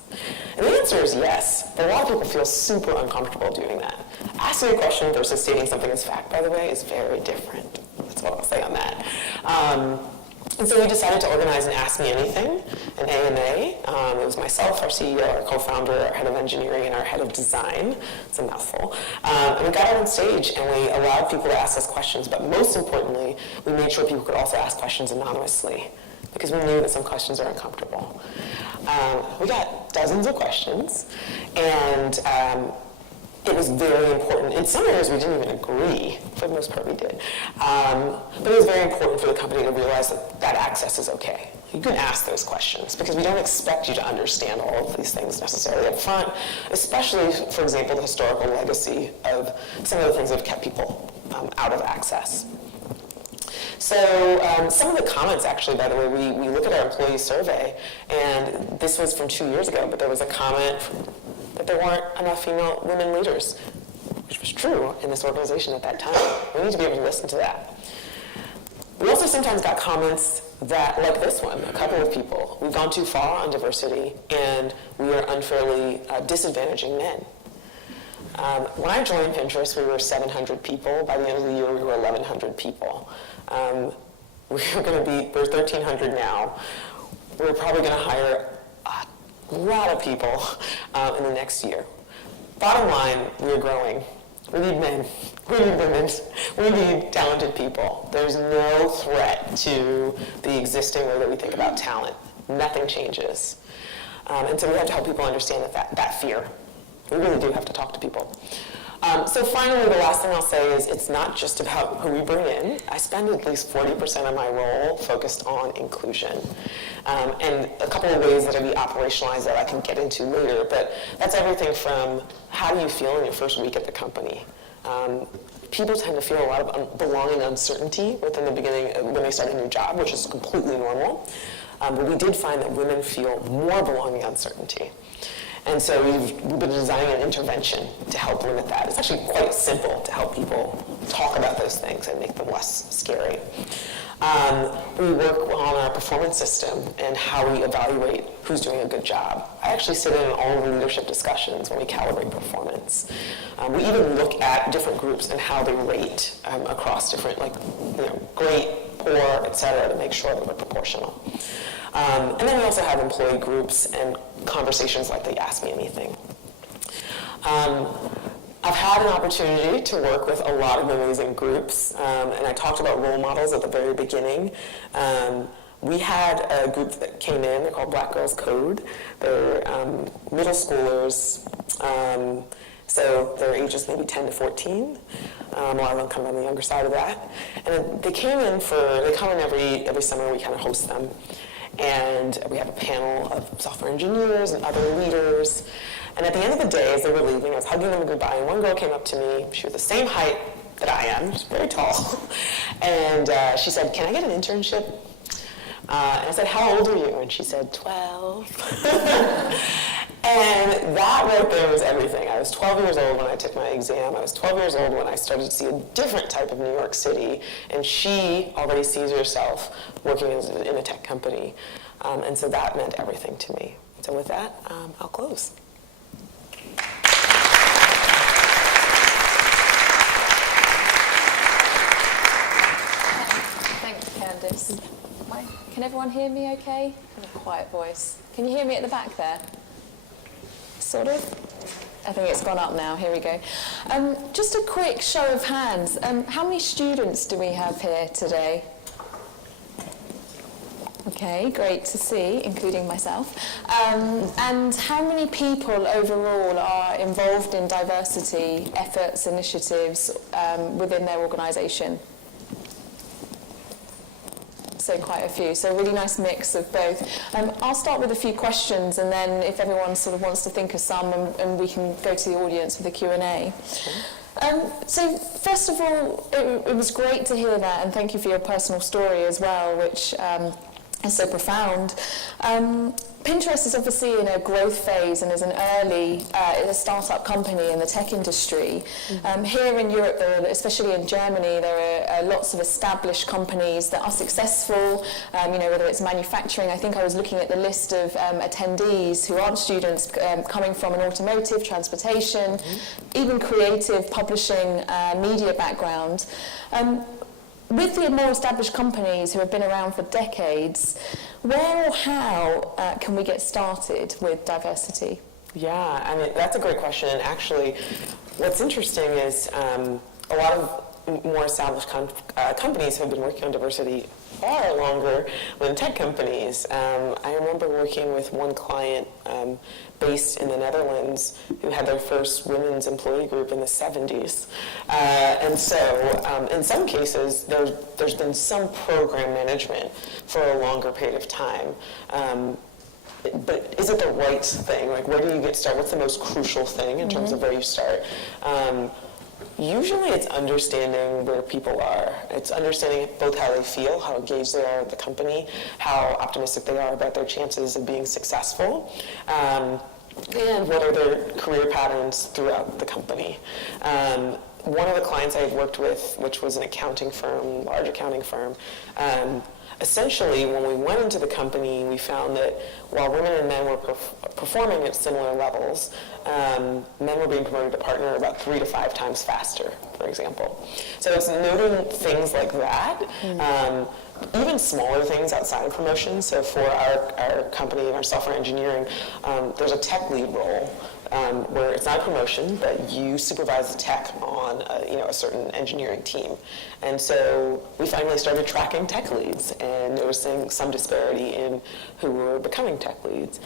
And the answer is yes, but a lot of people feel super uncomfortable doing that. Asking a question versus stating something as fact, by the way, is very different. That's what I'll say on that. And so we decided to organize an Ask Me Anything, an AMA. It was myself, our CEO, our co-founder, our head of engineering, and our head of design. It's a mouthful. And we got out on stage and we allowed people to ask us questions, but most importantly, we made sure people could also ask questions anonymously because we knew that some questions are uncomfortable. We got dozens of questions, and it was very important. In some areas, we didn't even agree. For the most part, we did. But it was very important for the company to realize that access is okay. You can ask those questions because we don't expect you to understand all of these things necessarily up front, especially, for example, the historical legacy of some of the things that have kept people out of access. So some of the comments, actually, by the way, we look at our employee survey, and this was from 2 years ago, but there was a comment that there weren't enough women leaders, which was true in this organization at that time. We need to be able to listen to that. We also sometimes got comments that, like this one, a couple of people, we've gone too far on diversity and we are unfairly disadvantaging men. When I joined Pinterest, we were 700 people. By the end of the year, we were 1,100 people. We're 1,300 now. We're probably going to hire a lot of people in the next year. Bottom line, we're growing. We need men. We need women. We need talented people. There's no threat to the existing way that we think about talent. Nothing changes. And so we have to help people understand that fear. We really do have to talk to people. So finally, the last thing I'll say is it's not just about who we bring in. I spend at least 40% of my role focused on inclusion. And a couple of ways that we operationalize that I can get into later, but that's everything from how do you feel in your first week at the company? People tend to feel a lot of belonging uncertainty within the beginning when they start a new job, which is completely normal. But we did find that women feel more belonging uncertainty. And so we've been designing an intervention to help limit that. It's actually quite simple to help people talk about those things and make them less scary. We work on our performance system and how we evaluate who's doing a good job. I actually sit in all of the leadership discussions when we calibrate performance. We even look at different groups and how they rate across different, great, poor, et cetera, to make sure that we're proportional. And then we also have employee groups and conversations like the Ask Me Anything. I've had an opportunity to work with a lot of amazing groups, and I talked about role models at the very beginning. We had a group that came in, they're called Black Girls Code. They're middle schoolers, so their ages maybe 10 to 14. A lot of them come on the younger side of that. And they come in every summer, we kind of host them. And we have a panel of software engineers and other leaders. And at the end of the day, as they were leaving, I was hugging them goodbye, and one girl came up to me. She was the same height that I am, she's very tall. And she said, "Can I get an internship?" And I said, "How old are you?" And she said, 12. And that right there was everything. I was 12 years old when I took my exam. I was 12 years old when I started to see a different type of New York City. And she already sees herself working in a tech company. And so that meant everything to me. So with that, I'll close. Thanks, Candice. Can everyone hear me okay? I have a quiet voice. Can you hear me at the back there? Sort of? I think it's gone up now. Here we go. Just a quick show of hands. How many students do we have here today? Okay, great to see, including myself. And how many people overall are involved in diversity efforts, initiatives within their organisation? So quite a few, so a really nice mix of both. I'll start with a few questions, and then if everyone sort of wants to think of some, and we can go to the audience with the Q&A. So first of all, it was great to hear that, and thank you for your personal story as well, which is so profound. Pinterest is obviously in a growth phase and is an early a startup company in the tech industry. Here in Europe, especially in Germany, there are lots of established companies that are successful, whether it's manufacturing. I think I was looking at the list of attendees who aren't students coming from an automotive, transportation, even creative, publishing, media background. With the more established companies who have been around for decades, where or how can we get started with diversity? Yeah, I mean, that's a great question. And actually, what's interesting is a lot of more established companies have been working on diversity far longer than tech companies. I remember working with one client based in the Netherlands who had their first women's employee group in the 70s. And so in some cases, there's been some program management for a longer period of time. But is it the right thing? Like, where do you get started? What's the most crucial thing in terms of where you start? Usually it's understanding where people are. It's understanding both how they feel, how engaged they are with the company, how optimistic they are about their chances of being successful, and what are their career patterns throughout the company. One of the clients I had worked with, which was an accounting firm, large accounting firm, essentially, when we went into the company, we found that while women and men were performing at similar levels, men were being promoted to partner about 3 to 5 times faster, for example. So it's noting things like that, even smaller things outside of promotion. So for our company and our software engineering, there's a tech lead role. Where it's not a promotion, but you supervise the tech on a certain engineering team. And so we finally started tracking tech leads and noticing some disparity in who were becoming tech leads.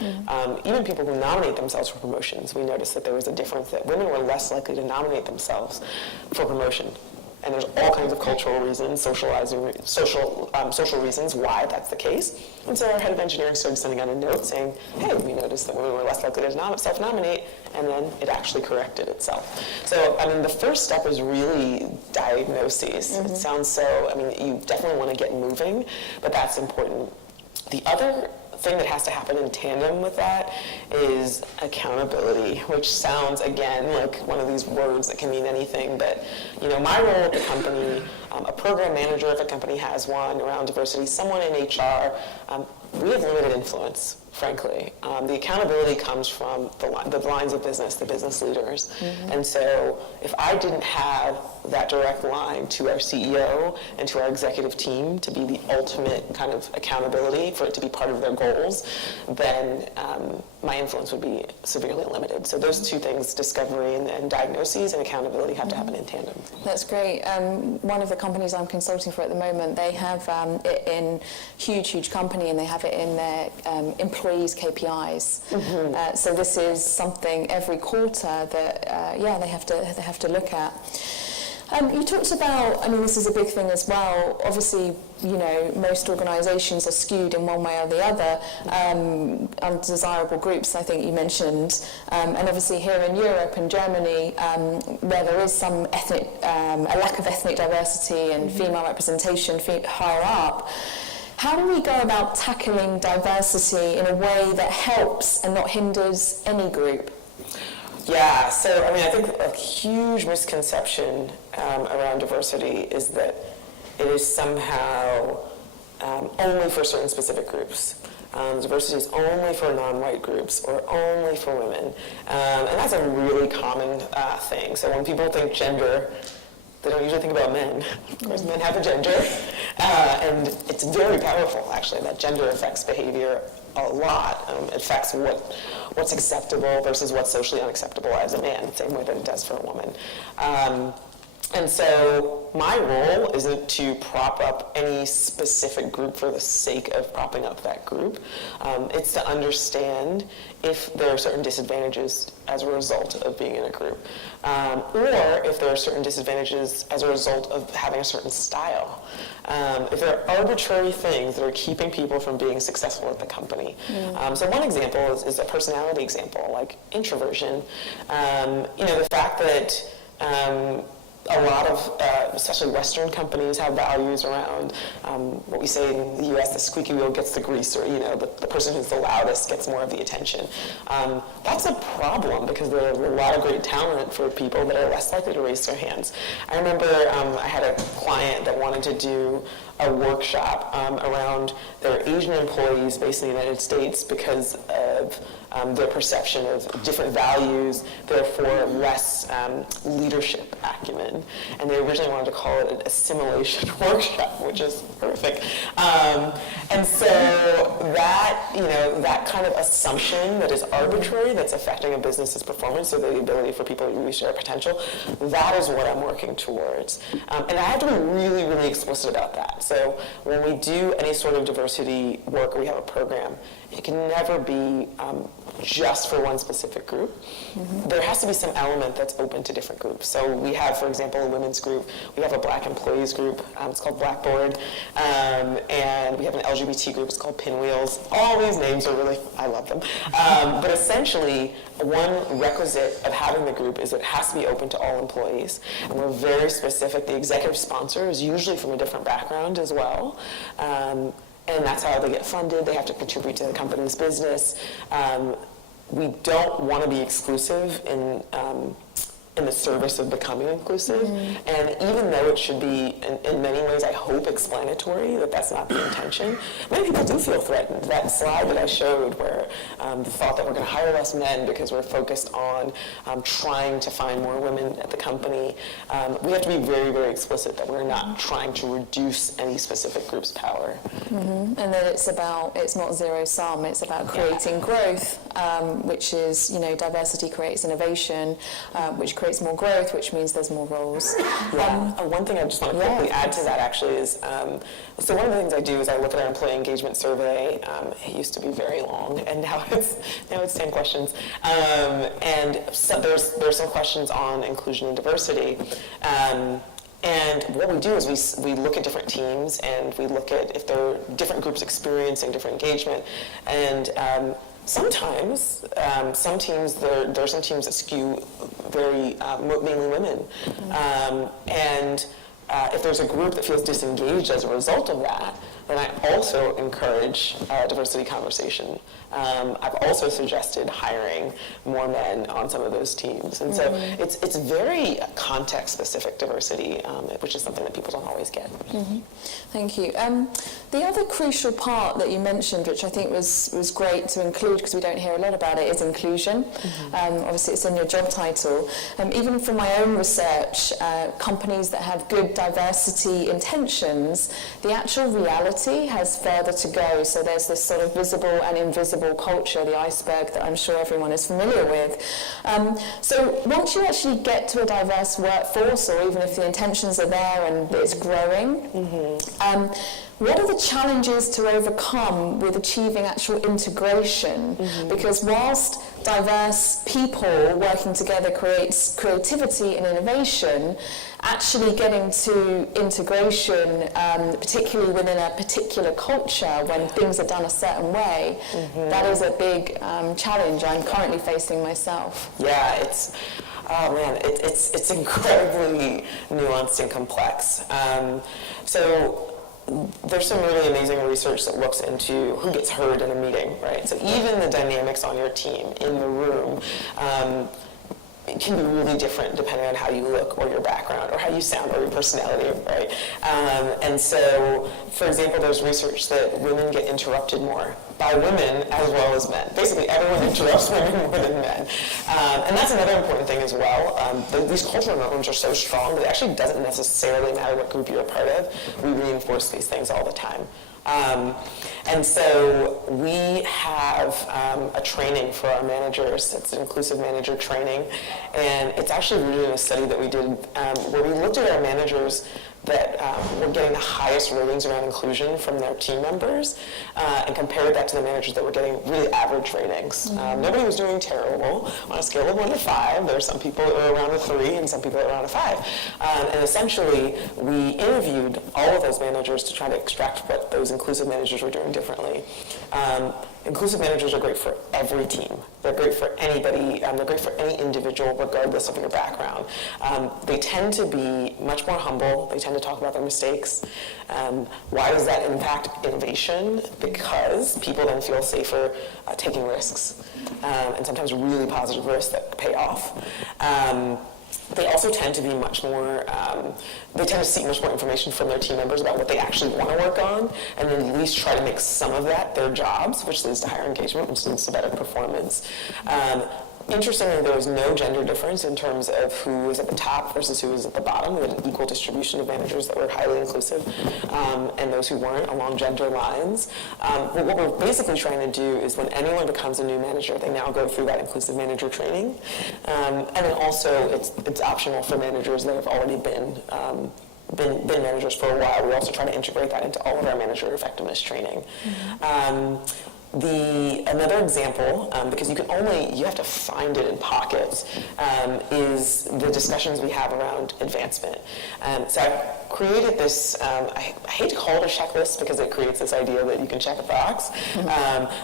Even people who nominate themselves for promotions, we noticed that there was a difference, that women were less likely to nominate themselves for promotion. And there's all kinds of cultural reasons, social reasons why that's the case. And so our head of engineering started sending out a note saying, hey, we noticed that women were less likely to self-nominate, and then it actually corrected itself. So, I mean, the first step is really diagnoses. It sounds so, I mean, you definitely want to get moving, but that's important. The other thing that has to happen in tandem with that is accountability, which sounds, again, like one of these words that can mean anything. But, my role at the company, a program manager if a company has one around diversity, someone in HR, we have limited influence, frankly. The accountability comes from the lines of business, the business leaders. And so if I didn't have that direct line to our CEO and to our executive team to be the ultimate kind of accountability for it to be part of their goals, then my influence would be severely limited. So those two things, discovery and diagnoses and accountability, have to happen in tandem. That's great. One of the companies I'm consulting for at the moment, they have it in huge company, and they have it in their employees' KPIs. So this is something every quarter that they have to look at. You talked about, this is a big thing as well, obviously, most organisations are skewed in one way or the other, undesirable groups, I think you mentioned, and obviously here in Europe and Germany, where there is some a lack of ethnic diversity and female representation higher up, how do we go about tackling diversity in a way that helps and not hinders any group? Yeah, so I think a huge misconception around diversity is that it is somehow only for certain specific groups. Diversity is only for non-white groups or only for women. And that's a really common thing. So when people think gender, they don't usually think about men. Of course, men have a gender. And it's very powerful, actually, that gender affects behavior a lot. It affects what's acceptable versus what's socially unacceptable as a man, the same way that it does for a woman. And so my role isn't to prop up any specific group for the sake of propping up that group. It's to understand if there are certain disadvantages as a result of being in a group, or if there are certain disadvantages as a result of having a certain style. If there are arbitrary things that are keeping people from being successful at the company. So one example is a personality example, like introversion. The fact that a lot of, especially Western companies, have values around what we say in the U.S., the squeaky wheel gets the grease, or the person who's the loudest gets more of the attention. That's a problem because there are a lot of great talent for people that are less likely to raise their hands. I remember I had a client that wanted to do a workshop around their Asian employees based in the United States because of their perception of different values, therefore less leadership acumen. And they originally wanted to call it an assimilation workshop, which is horrific. And so that kind of assumption that is arbitrary, that's affecting a business's performance, or the ability for people to reach their potential, that is what I'm working towards. And I have to be really, really explicit about that. So when we do any sort of diversity work, or we have a program, it can never be just for one specific group. There has to be some element that's open to different groups. So we have, for example, a women's group. We have a Black employees group. It's called Blackboard. And we have an LGBT group. It's called Pinwheels. All these names are really, I love them. But essentially, one requisite of having the group is it has to be open to all employees. And we're very specific. The executive sponsor is usually from a different background as well. And that's how they get funded. They have to contribute to the company's business. We don't want to be exclusive in the service of becoming inclusive. And even though it should be, in many ways, I hope, explanatory, that that's not the intention, many people do feel threatened. That slide that I showed where the thought that we're going to hire less men because we're focused on trying to find more women at the company, we have to be very, very explicit that we're not trying to reduce any specific group's power. And then it's not zero sum, it's about creating growth, which is, diversity creates innovation, which creates more growth, which means there's more roles. One thing I just want to quickly add to that actually is, so one of the things I do is I look at our employee engagement survey. It used to be very long, and now it's 10 questions. And so there's some questions on inclusion and diversity. And what we do is we look at different teams, and we look at if there are different groups experiencing different engagement. And sometimes, some teams, there are some teams that skew very mainly women. And if there's a group that feels disengaged as a result of that, then I also encourage diversity conversation. I've also suggested hiring more men on some of those teams. And so it's very context-specific diversity, which is something that people don't always get. Thank you. The other crucial part that you mentioned, which I think was great to include, because we don't hear a lot about it, is inclusion. Obviously, it's in your job title. Even from my own research, companies that have good diversity intentions, the actual reality has further to go. So there's this sort of visible and invisible culture, the iceberg that I'm sure everyone is familiar with. So once you actually get to a diverse workforce, or even if the intentions are there and it's growing, what are the challenges to overcome with achieving actual integration? Because whilst diverse people working together creates creativity and innovation, actually getting to integration, particularly within a particular culture when things are done a certain way, that is a big challenge I'm currently facing myself. Yeah, it's incredibly nuanced and complex. So there's some really amazing research that looks into who gets heard in a meeting, right? So even the dynamics on your team in the room it can be really different depending on how you look or your background or how you sound or your personality, right? And so, for example, there's research that women get interrupted more by women as well as men. Basically, everyone interrupts women more than men. And that's another important thing as well. These cultural norms are so strong that it actually doesn't necessarily matter what group you're a part of. We reinforce these things all the time. And so we have a training for our managers. It's an inclusive manager training. And it's actually rooted in a study that we did where we looked at our managers that were getting the highest ratings around inclusion from their team members and compared that to the managers that were getting really average ratings. Nobody was doing terrible. On a scale of 1 to 5, there are some people that were around a 3 and some people that were around a 5. And essentially, we interviewed all of those managers to try to extract what those inclusive managers were doing differently. Inclusive managers are great for every team. They're great for anybody. They're great for any individual, regardless of your background. They tend to be much more humble. They tend to talk about their mistakes. Why does that impact innovation? Because people then feel safer taking risks, and sometimes really positive risks that pay off. They also tend to be much more, they tend to seek much more information from their team members about what they actually want to work on, and then at least try to make some of that their jobs, which leads to higher engagement, which leads to better performance. Interestingly, there was no gender difference in terms of who was at the top versus who was at the bottom. We had an equal distribution of managers that were highly inclusive and those who weren't along gender lines. But what we're basically trying to do is when anyone becomes a new manager, they now go through that inclusive manager training. And then also it's optional for managers that have already been managers for a while. We also try to integrate that into all of our manager effectiveness training. Another example, because you have to find it in pockets, is the discussions we have around advancement. So I've created this, I hate to call it a checklist because it creates this idea that you can check a box,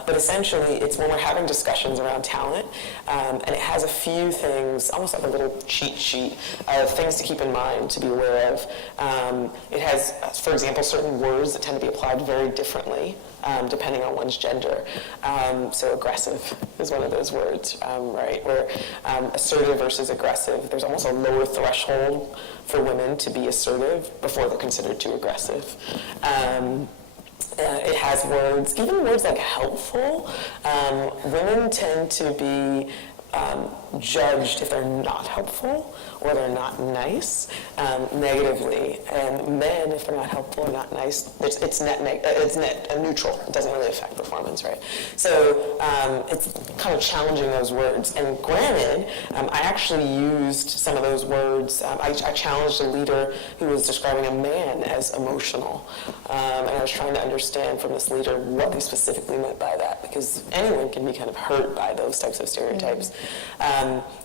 but essentially it's when we're having discussions around talent, and it has a few things, almost like a little cheat sheet of things to keep in mind, to be aware of. It has, for example, certain words that tend to be applied very differently depending on one's gender. So aggressive is one of those words, right? Where assertive versus aggressive, there's almost a lower threshold for women to be assertive before they're considered too aggressive. It has words, even words like helpful. Women tend to be judged if they're not helpful or they're not nice negatively, and men, if they're not helpful or not nice, it's net neutral. It doesn't really affect performance, right? So it's kind of challenging those words. And granted, I actually used some of those words. I challenged a leader who was describing a man as emotional, and I was trying to understand from this leader what they specifically meant by that, because anyone can be kind of hurt by those types of stereotypes.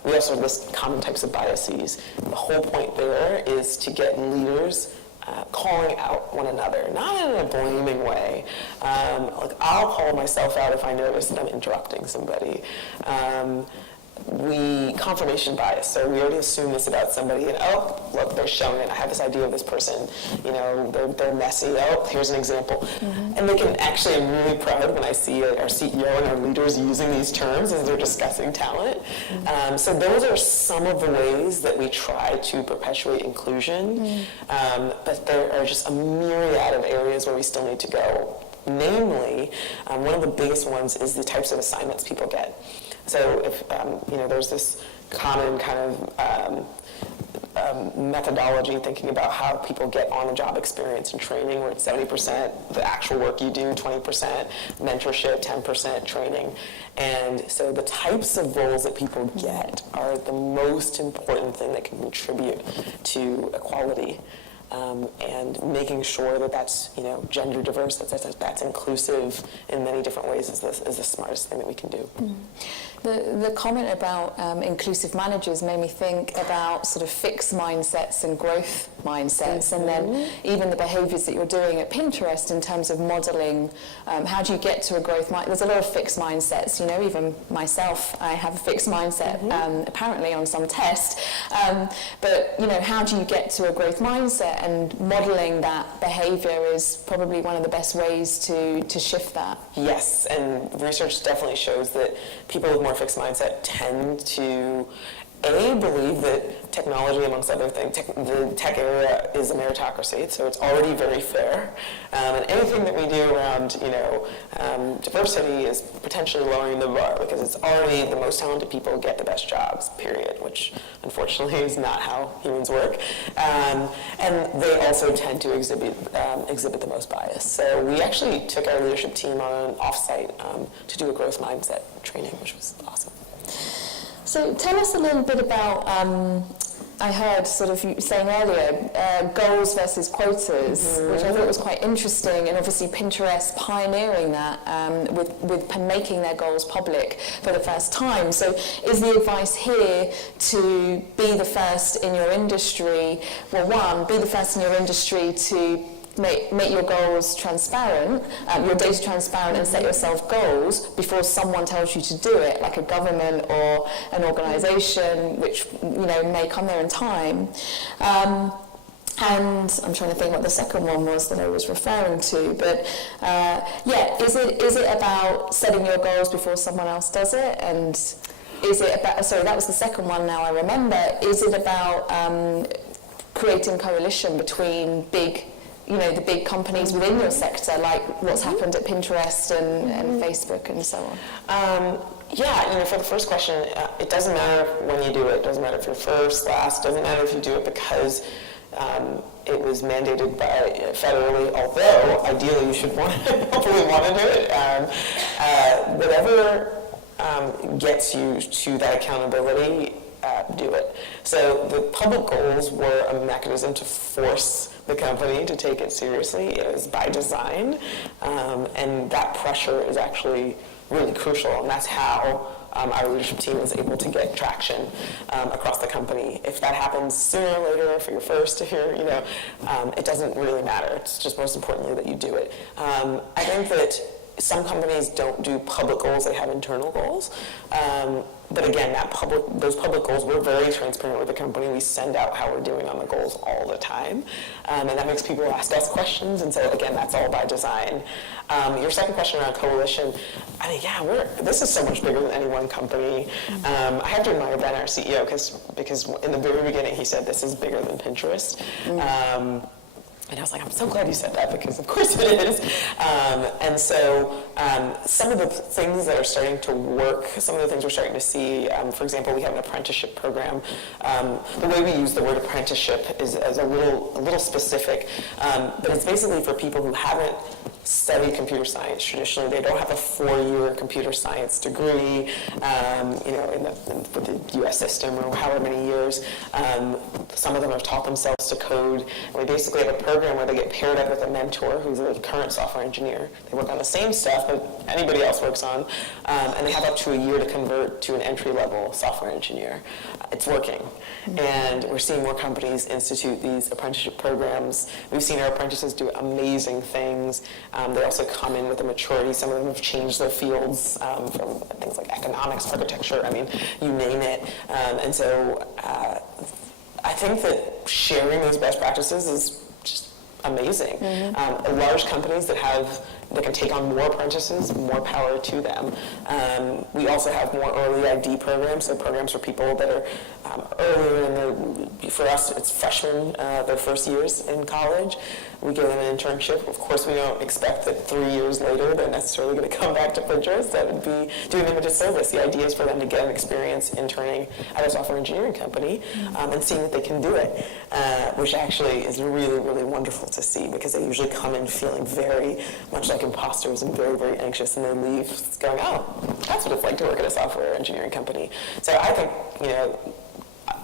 We also list common types of biases. The whole point there is to get leaders calling out one another, not in a blaming way. Like I'll call myself out if I notice that I'm interrupting somebody. confirmation bias. So we already assume this about somebody, and oh, look, they're showing it. I have this idea of this person. You know, they're messy. Oh, here's an example. And they can actually, I'm really proud when I see our CEO and our leaders using these terms as they're discussing talent. So those are some of the ways that we try to perpetuate inclusion. But there are just a myriad of areas where we still need to go. Namely, one of the biggest ones is the types of assignments people get. So if, you know, there's this common kind of methodology thinking about how people get on-the-job experience and training, where it's 70% the actual work you do, 20% mentorship, 10% training. And so the types of roles that people get are the most important thing that can contribute to equality. And making sure that that's, you know, gender diverse, that's inclusive in many different ways is the smartest thing that we can do. The comment about inclusive managers made me think about sort of fixed mindsets and growth mindsets, and then even the behaviours that you're doing at Pinterest in terms of modelling. How do you get to a growth mindset? There's a lot of fixed mindsets, you know, even myself, I have a fixed mindset apparently on some test. But, you know, how do you get to a growth mindset? And modelling that behaviour is probably one of the best ways to shift that. Yes, and research definitely shows that people with more fixed mindset tend to believe that technology, amongst other things, the tech area is a meritocracy, so it's already very fair. And anything that we do around, you know, diversity is potentially lowering the bar because it's already the most talented people get the best jobs, period, which unfortunately is not how humans work. And they also tend to exhibit the most bias. So we actually took our leadership team on an offsite to do a growth mindset training, which was awesome. So tell us a little bit about, I heard sort of you saying earlier, goals versus quotas, which I thought was quite interesting, and obviously Pinterest pioneering that with making their goals public for the first time. So is the advice here to be the first in your industry, well, one, be the first in your industry to make your goals transparent, your data transparent, and set yourself goals before someone tells you to do it, like a government or an organisation, which, you know, may come there in time. And I'm trying to think what the second one was that I was referring to, but yeah, is it about setting your goals before someone else does it? And is it about, sorry, that was the second one, now I remember, is it about creating coalition between the big companies within your sector, like what's happened at Pinterest and Facebook and so on? Yeah, you know, for the first question, it doesn't matter when you do it. It doesn't matter if you're first, last. It doesn't matter if you do it because it was mandated by federally, although ideally you should hopefully want to do it. Whatever gets you to that accountability, do it. So the public goals were a mechanism to force the company to take it seriously. It was by design, and that pressure is actually really crucial, and that's how our leadership team is able to get traction across the company. If that happens sooner or later, if you're first, if you're, it doesn't really matter. It's just most importantly that you do it. I think that some companies don't do public goals, they have internal goals. But again, those public goals, we're very transparent with the company. We send out how we're doing on the goals all the time. And that makes people ask us questions. And so again, that's all by design. Your second question around coalition, I mean, yeah, this is so much bigger than any one company. I have to admire Ben, our CEO, because in the very beginning, he said this is bigger than Pinterest. And I was like, I'm so glad you said that, because of course it is. And so some of the things that are starting to work, some of the things we're starting to see, for example, we have an apprenticeship program. The way we use the word apprenticeship is a little specific, but it's basically for people who haven't studied computer science traditionally. They don't have a 4-year computer science degree, with the U.S. system, or however many years. Some of them have taught themselves to code. And we basically have a program where they get paired up with a mentor who's a current software engineer. They work on the same stuff that anybody else works on, and they have up to a year to convert to an entry-level software engineer. It's working. And we're seeing more companies institute these apprenticeship programs. We've seen our apprentices do amazing things. They also come in with a maturity. Some of them have changed their fields from things like economics, architecture, I mean, you name it. And so I think that sharing those best practices is just amazing. Large companies that can take on more apprentices, more power to them. We also have more early ID programs, so programs for people that are earlier for us, it's freshmen, their first years in college. We give them an internship. Of course, we don't expect that 3 years later they're necessarily going to come back to printers. That would be doing them a disservice. The idea is for them to get an experience interning at a software engineering company and seeing that they can do it, which actually is really, really wonderful to see, because they usually come in feeling very much like imposters and very, very anxious, and they leave going, oh, that's what it's like to work at a software engineering company. So I think,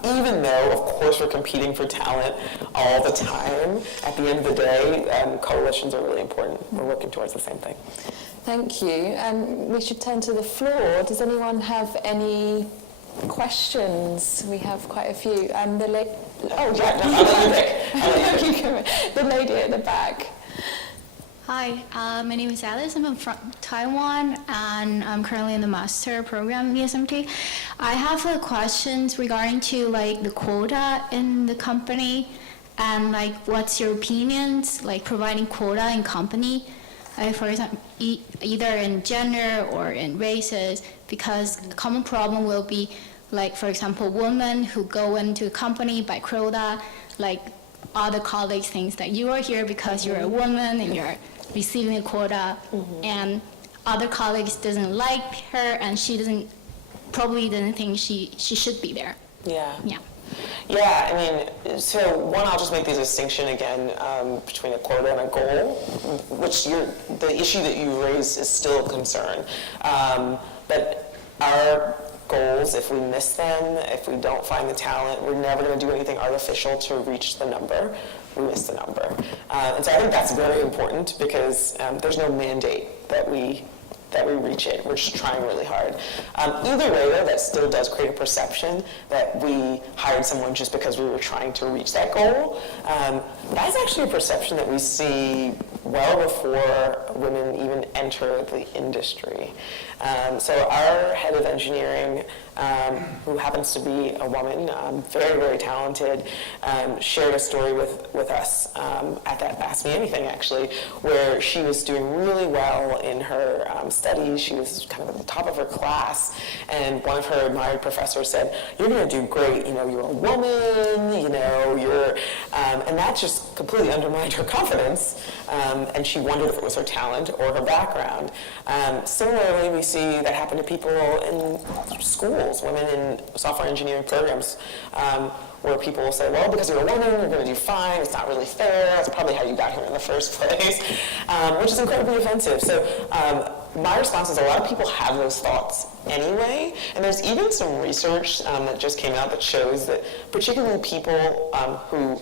even though, of course, we're competing for talent all the time, at the end of the day, coalitions are really important. We're working towards the same thing. Thank you. We should turn to the floor. Does anyone have any questions? We have quite a few. The lady at the back. Hi, my name is Alice. I'm from Taiwan, and I'm currently in the master program in ESMT. I have questions regarding to the quota in the company, and what's your opinions providing quota in company, for example, either in gender or in races, because a common problem will be for example, women who go into a company by quota, other colleagues think that you are here because you're a woman and you're receiving a quota, and other colleagues doesn't like her, and she probably doesn't think she should be there. Yeah, I mean, so one, I'll just make the distinction again between a quota and a goal, which the issue that you raised is still a concern. But our goals, if we miss them, if we don't find the talent, we're never going to do anything artificial to reach the number. We miss the number. And so I think that's very important, because there's no mandate that we reach it. We're just trying really hard. Either way, though, that still does create a perception that we hired someone just because we were trying to reach that goal. That's actually a perception that we see well before women even enter the industry. So our head of engineering, who happens to be a woman, very, very talented, shared a story with us at that Ask Me Anything, actually, where she was doing really well in her studies. She was kind of at the top of her class, and one of her admired professors said, "You're going to do great, you're a woman, and that just completely undermined her confidence, and she wondered if it was her talent or her background. Similarly, we see that happen to people in schools, women in software engineering programs, where people will say, well, because you're a woman, you're going to do fine, it's not really fair, that's probably how you got here in the first place, which is incredibly offensive. So my response is a lot of people have those thoughts anyway, and there's even some research that just came out that shows that particularly people who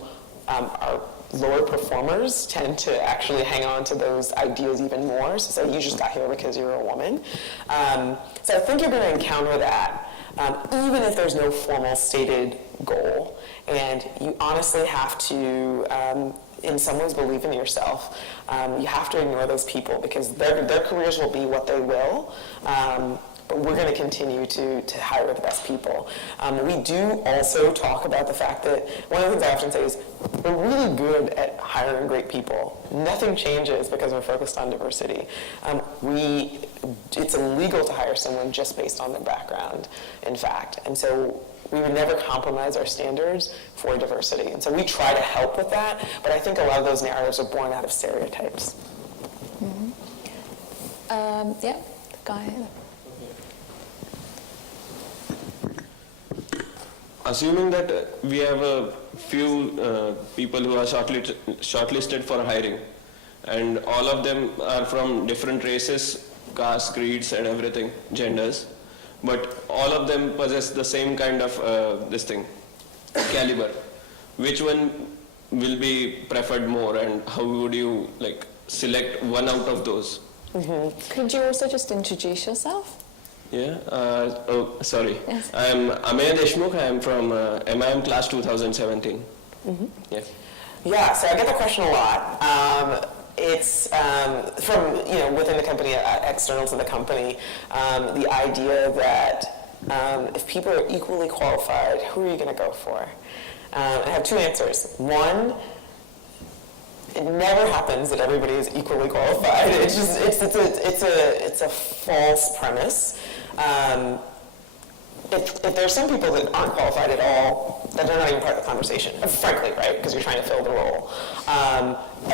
are lower performers tend to actually hang on to those ideas even more. So say you just got here because you're a woman. So I think you're going to encounter that, even if there's no formal stated goal. And you honestly have to, in some ways, believe in yourself. You have to ignore those people, because their careers will be what they will. But we're going to continue to hire the best people. We do also talk about the fact that one of the things I often say is we're really good at hiring great people. Nothing changes because we're focused on diversity. It's illegal to hire someone just based on their background, in fact. And so we would never compromise our standards for diversity. And so we try to help with that, but I think a lot of those narratives are born out of stereotypes. Yeah, the guy here. Assuming that we have a few people who are shortlisted for hiring, and all of them are from different races, castes, creeds, and everything, genders, but all of them possess the same kind of caliber. Which one will be preferred more, and how would you select one out of those? Could you also just introduce yourself? Yeah, sorry. Yes. I'm Ameya Deshmukh. I'm from MIM class 2017. Yeah, so I get that question a lot. it's from, within the company, external to the company, the idea that if people are equally qualified, who are you going to go for? I have two answers. One, it never happens that everybody is equally qualified. It's just it's a false premise. If there's some people that aren't qualified at all, then they're not even part of the conversation, frankly, right? Because you're trying to fill the role.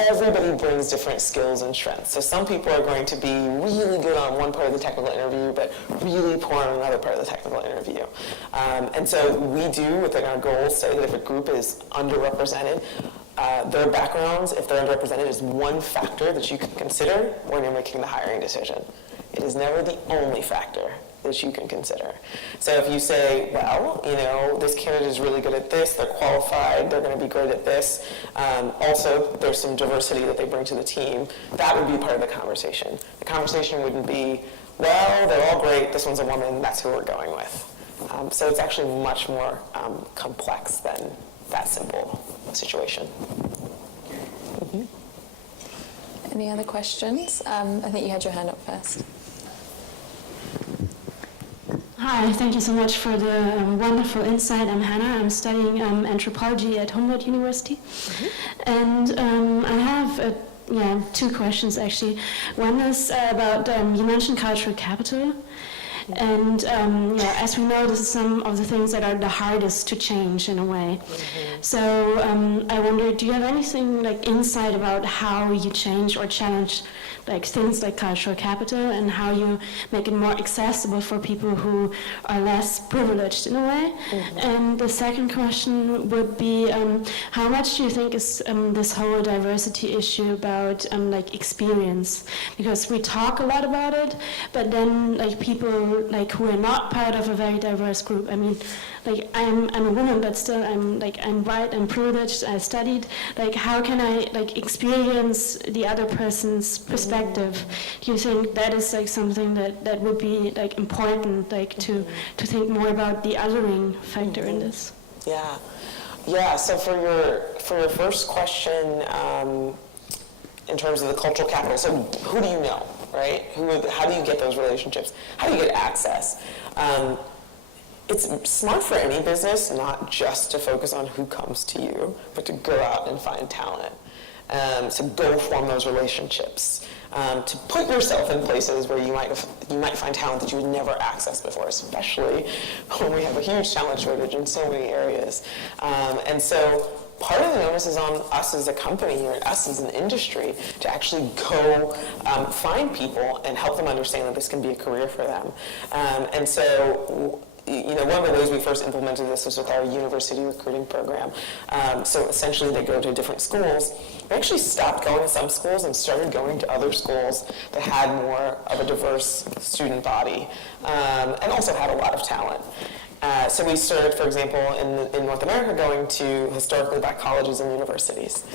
Everybody brings different skills and strengths. So some people are going to be really good on one part of the technical interview, but really poor on another part of the technical interview. And so we do, within our goals, say that if a group is underrepresented, their backgrounds, if they're underrepresented, is one factor that you can consider when you're making the hiring decision. It is never the only factor that you can consider. So if you say, well, this candidate is really good at this, they're qualified, they're going to be great at this, also there's some diversity that they bring to the team, that would be part of the conversation. The conversation wouldn't be, well, they're all great, this one's a woman, that's who we're going with. So it's actually much more complex than that simple situation. Mm-hmm. Any other questions? I think you had your hand up first. Hi, thank you so much for the wonderful insight. I'm Hannah. I'm studying anthropology at Humboldt University. Mm-hmm. And I have two questions, actually. One is about, you mentioned cultural capital. And as we know, this is some of the things that are the hardest to change in a way. Mm-hmm. So I wonder, do you have anything insight about how you change or challenge things like cultural capital and how you make it more accessible for people who are less privileged in a way? Mm-hmm. And the second question would be, how much do you think is this whole diversity issue about experience? Because we talk a lot about it, but then people who are not part of a very diverse group. I mean, I'm a woman, but still I'm white, I'm privileged, I studied. How can I experience the other person's perspective? Do you think that is something that would be important, to think more about the othering factor in this? Yeah. So for your first question, in terms of the cultural capital, so who do you know, right? How do you get those relationships? How do you get access? It's smart for any business not just to focus on who comes to you, but to go out and find talent. So go form those relationships. To put yourself in places where you might find talent that you would never access before, especially when we have a huge talent shortage in so many areas. And so part of the onus is on us as a company or us as an industry to actually go find people and help them understand that this can be a career for them. And so one of the ways we first implemented this was with our university recruiting program. So essentially they go to different schools. We actually stopped going to some schools and started going to other schools that had more of a diverse student body and also had a lot of talent. So we started, for example, in North America, going to historically black colleges and universities.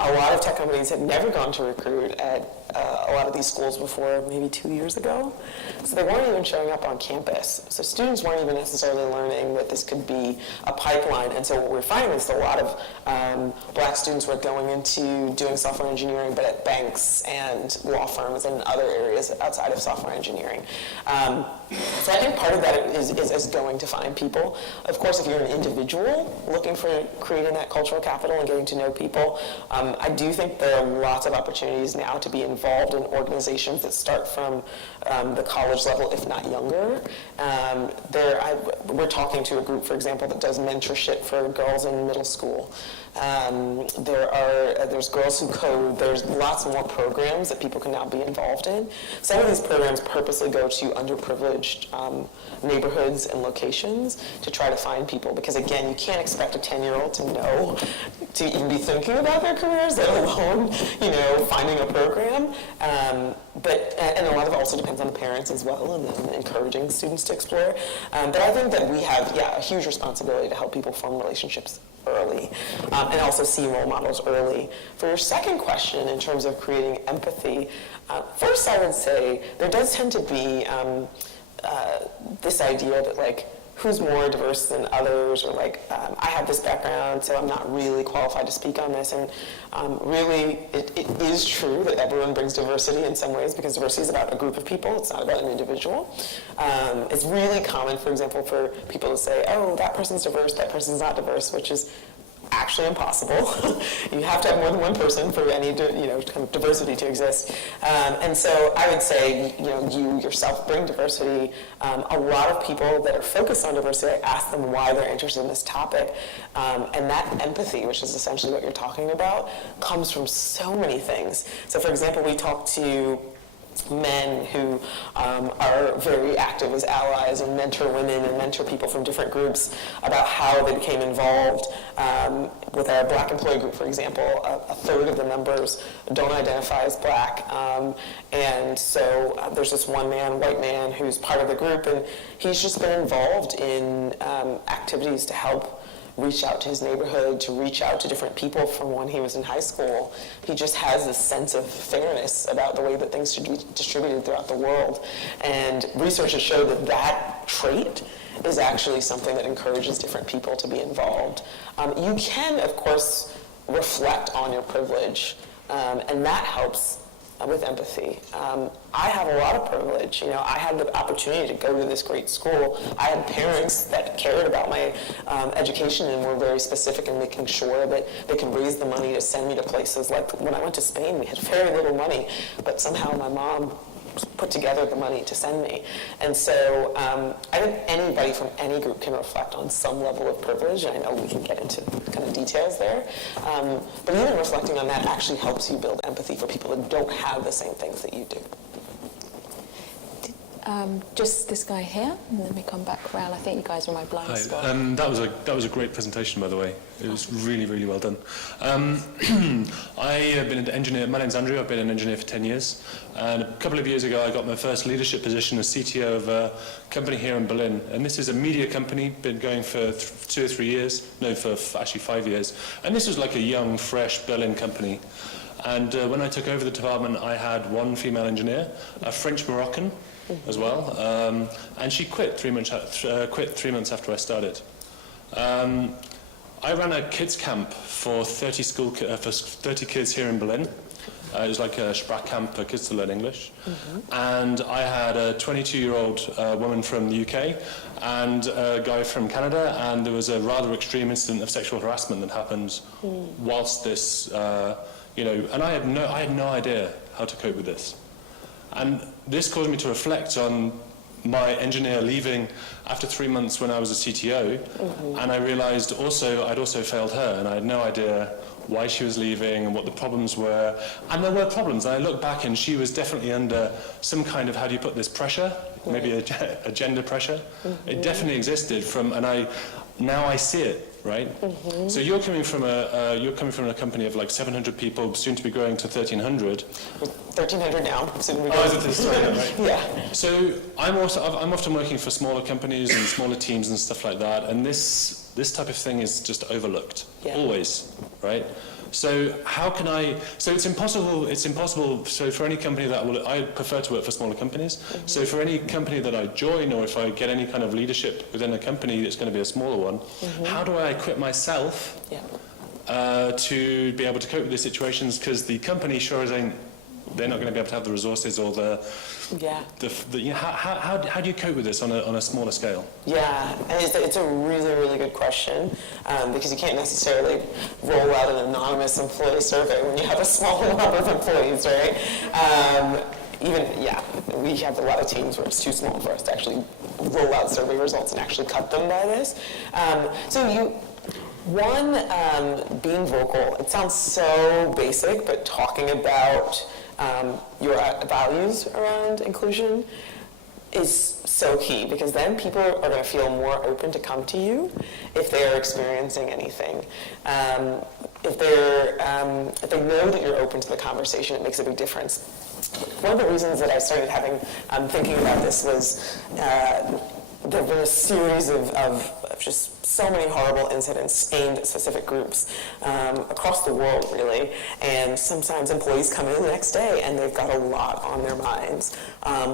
A lot of tech companies had never gone to recruit at a lot of these schools before maybe 2 years ago. So they weren't even showing up on campus. So students weren't even necessarily learning that this could be a pipeline. And so what we're finding is a lot of black students were going into doing software engineering, but at banks and law firms and other areas outside of software engineering. So I think part of that is going to find people. Of course, if you're an individual looking for creating that cultural capital and getting to know people, I do think there are lots of opportunities now to be involved in organizations that start from the college level, if not younger. We're talking to a group, for example, that does mentorship for girls in middle school. There's Girls Who Code. There's lots more programs that people can now be involved in. Some of these programs purposely go to underprivileged neighborhoods and locations to try to find people, because again, you can't expect a 10-year-old to even be thinking about their careers, let alone finding a program. And a lot of it also depends on the parents as well, and then encouraging students to explore. But I think that we have a huge responsibility to help people form relationships early, and also see role models early. For your second question, in terms of creating empathy, first I would say there does tend to be this idea that who's more diverse than others, or like, I have this background, so I'm not really qualified to speak on this. And really, it is true that everyone brings diversity in some ways, because diversity is about a group of people, it's not about an individual. It's really common, for example, for people to say, oh, that person's diverse, that person's not diverse, which is actually impossible. You have to have more than one person for any kind of diversity to exist. And so I would say, you yourself bring diversity. A lot of people that are focused on diversity, I ask them why they're interested in this topic. And that empathy, which is essentially what you're talking about, comes from so many things. So for example, we talk to men who are very active as allies and mentor women and mentor people from different groups about how they became involved. With our Black employee group, for example, a third of the members don't identify as Black. And so there's this one man, white man, who's part of the group, and he's just been involved in activities to help reach out to his neighborhood, to reach out to different people from when he was in high school. He just has this sense of fairness about the way that things should be distributed throughout the world. And research has showed that that trait is actually something that encourages different people to be involved. You can, of course, reflect on your privilege, and that helps with empathy. I have a lot of privilege. I had the opportunity to go to this great school. I had parents that cared about my education and were very specific in making sure that they could raise the money to send me to places. Like when I went to Spain, we had very little money, but somehow my mom put together the money to send me. And so I think anybody from any group can reflect on some level of privilege, and I know we can get into kind of details there. But even reflecting on that actually helps you build empathy for people that don't have the same things that you do. Just this guy here, and then we come back around. I think you guys are my blind spot. That was a great presentation, by the way. It was really, really well done. I have been an engineer. My name's Andrew. I've been an engineer for 10 years. And a couple of years ago, I got my first leadership position as CTO of a company here in Berlin. And this is a media company, been going for 2 or 3 years. No, for actually 5 years. And this was like a young, fresh Berlin company. And when I took over the department, I had one female engineer, a French Moroccan as well, and she quit 3 months after I started. I ran a kids camp for 30 kids here in Berlin. It was like a Sprachcamp for kids to learn English. And I had a 22-year-old woman from the UK and a guy from Canada, and there was a rather extreme incident of sexual harassment that happened whilst this, and I had no idea how to cope with this. And this caused me to reflect on my engineer leaving after 3 months when I was a CTO, and I realized I'd also failed her, and I had no idea why she was leaving and what the problems were. And there were problems, and I look back and she was definitely under some kind of, how do you put this, pressure? Maybe a gender pressure. It definitely existed now I see it, right? So you're coming from a company of like 700 people, soon to be growing to 1,300. 1,300 now. Soon to be growing. Oh, is it right? Yeah. So I'm often working for smaller companies and smaller teams and stuff like that, and this type of thing is just overlooked, always, right? So how can so it's impossible, so for any company I prefer to work for smaller companies, so for any company that I join, or if I get any kind of leadership within a company that's going to be a smaller one, how do I equip myself to be able to cope with these situations, because the company sure as ain't, they're not going to be able to have the resources or how do you cope with this on a smaller scale? Yeah, and it's a really, really good question, because you can't necessarily roll out an anonymous employee survey when you have a small number of employees, right? We have a lot of teams where it's too small for us to actually roll out survey results and actually cut them by this. Being vocal, it sounds so basic, but talking about your values around inclusion is so key, because then people are going to feel more open to come to you if they are experiencing anything. If they know that you're open to the conversation, it makes a big difference. One of the reasons that I started thinking about this was there were a series of of just so many horrible incidents aimed at specific groups across the world, really. And sometimes employees come in the next day and they've got a lot on their minds,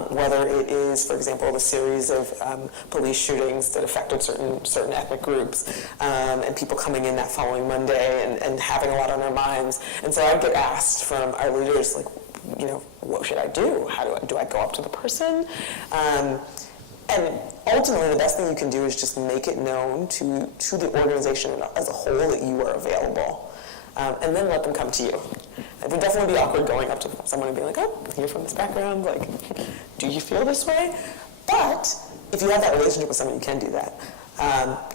whether it is, for example, the series of police shootings that affected certain ethnic groups, and people coming in that following Monday and having a lot on their minds. And so I get asked from our leaders, like, you know, what should I do? How do I go up to the person? And ultimately, the best thing you can do is just make it known to the organization as a whole that you are available, and then let them come to you. It would definitely be awkward going up to someone and being like, oh, you're from this background, like, do you feel this way? But if you have that relationship with someone, you can do that.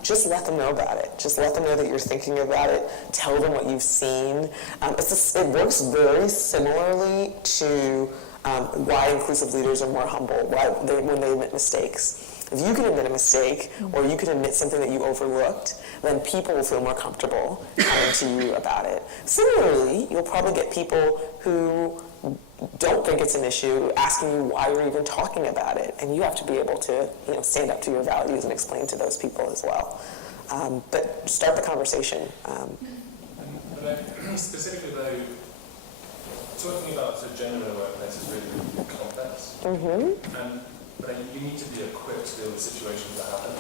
Just let them know about it. Just let them know that you're thinking about it. Tell them what you've seen. It works very similarly to why inclusive leaders are more humble, when they admit mistakes. If you can admit a mistake, or you can admit something that you overlooked, then people will feel more comfortable coming to you about it. Similarly, you'll probably get people who don't think it's an issue asking you why you're even talking about it, and you have to be able to, you know, stand up to your values and explain to those people as well. But start the conversation. Specifically though, talking about the gender in the workplace is really complex. But you need to be equipped to deal with situations that happen.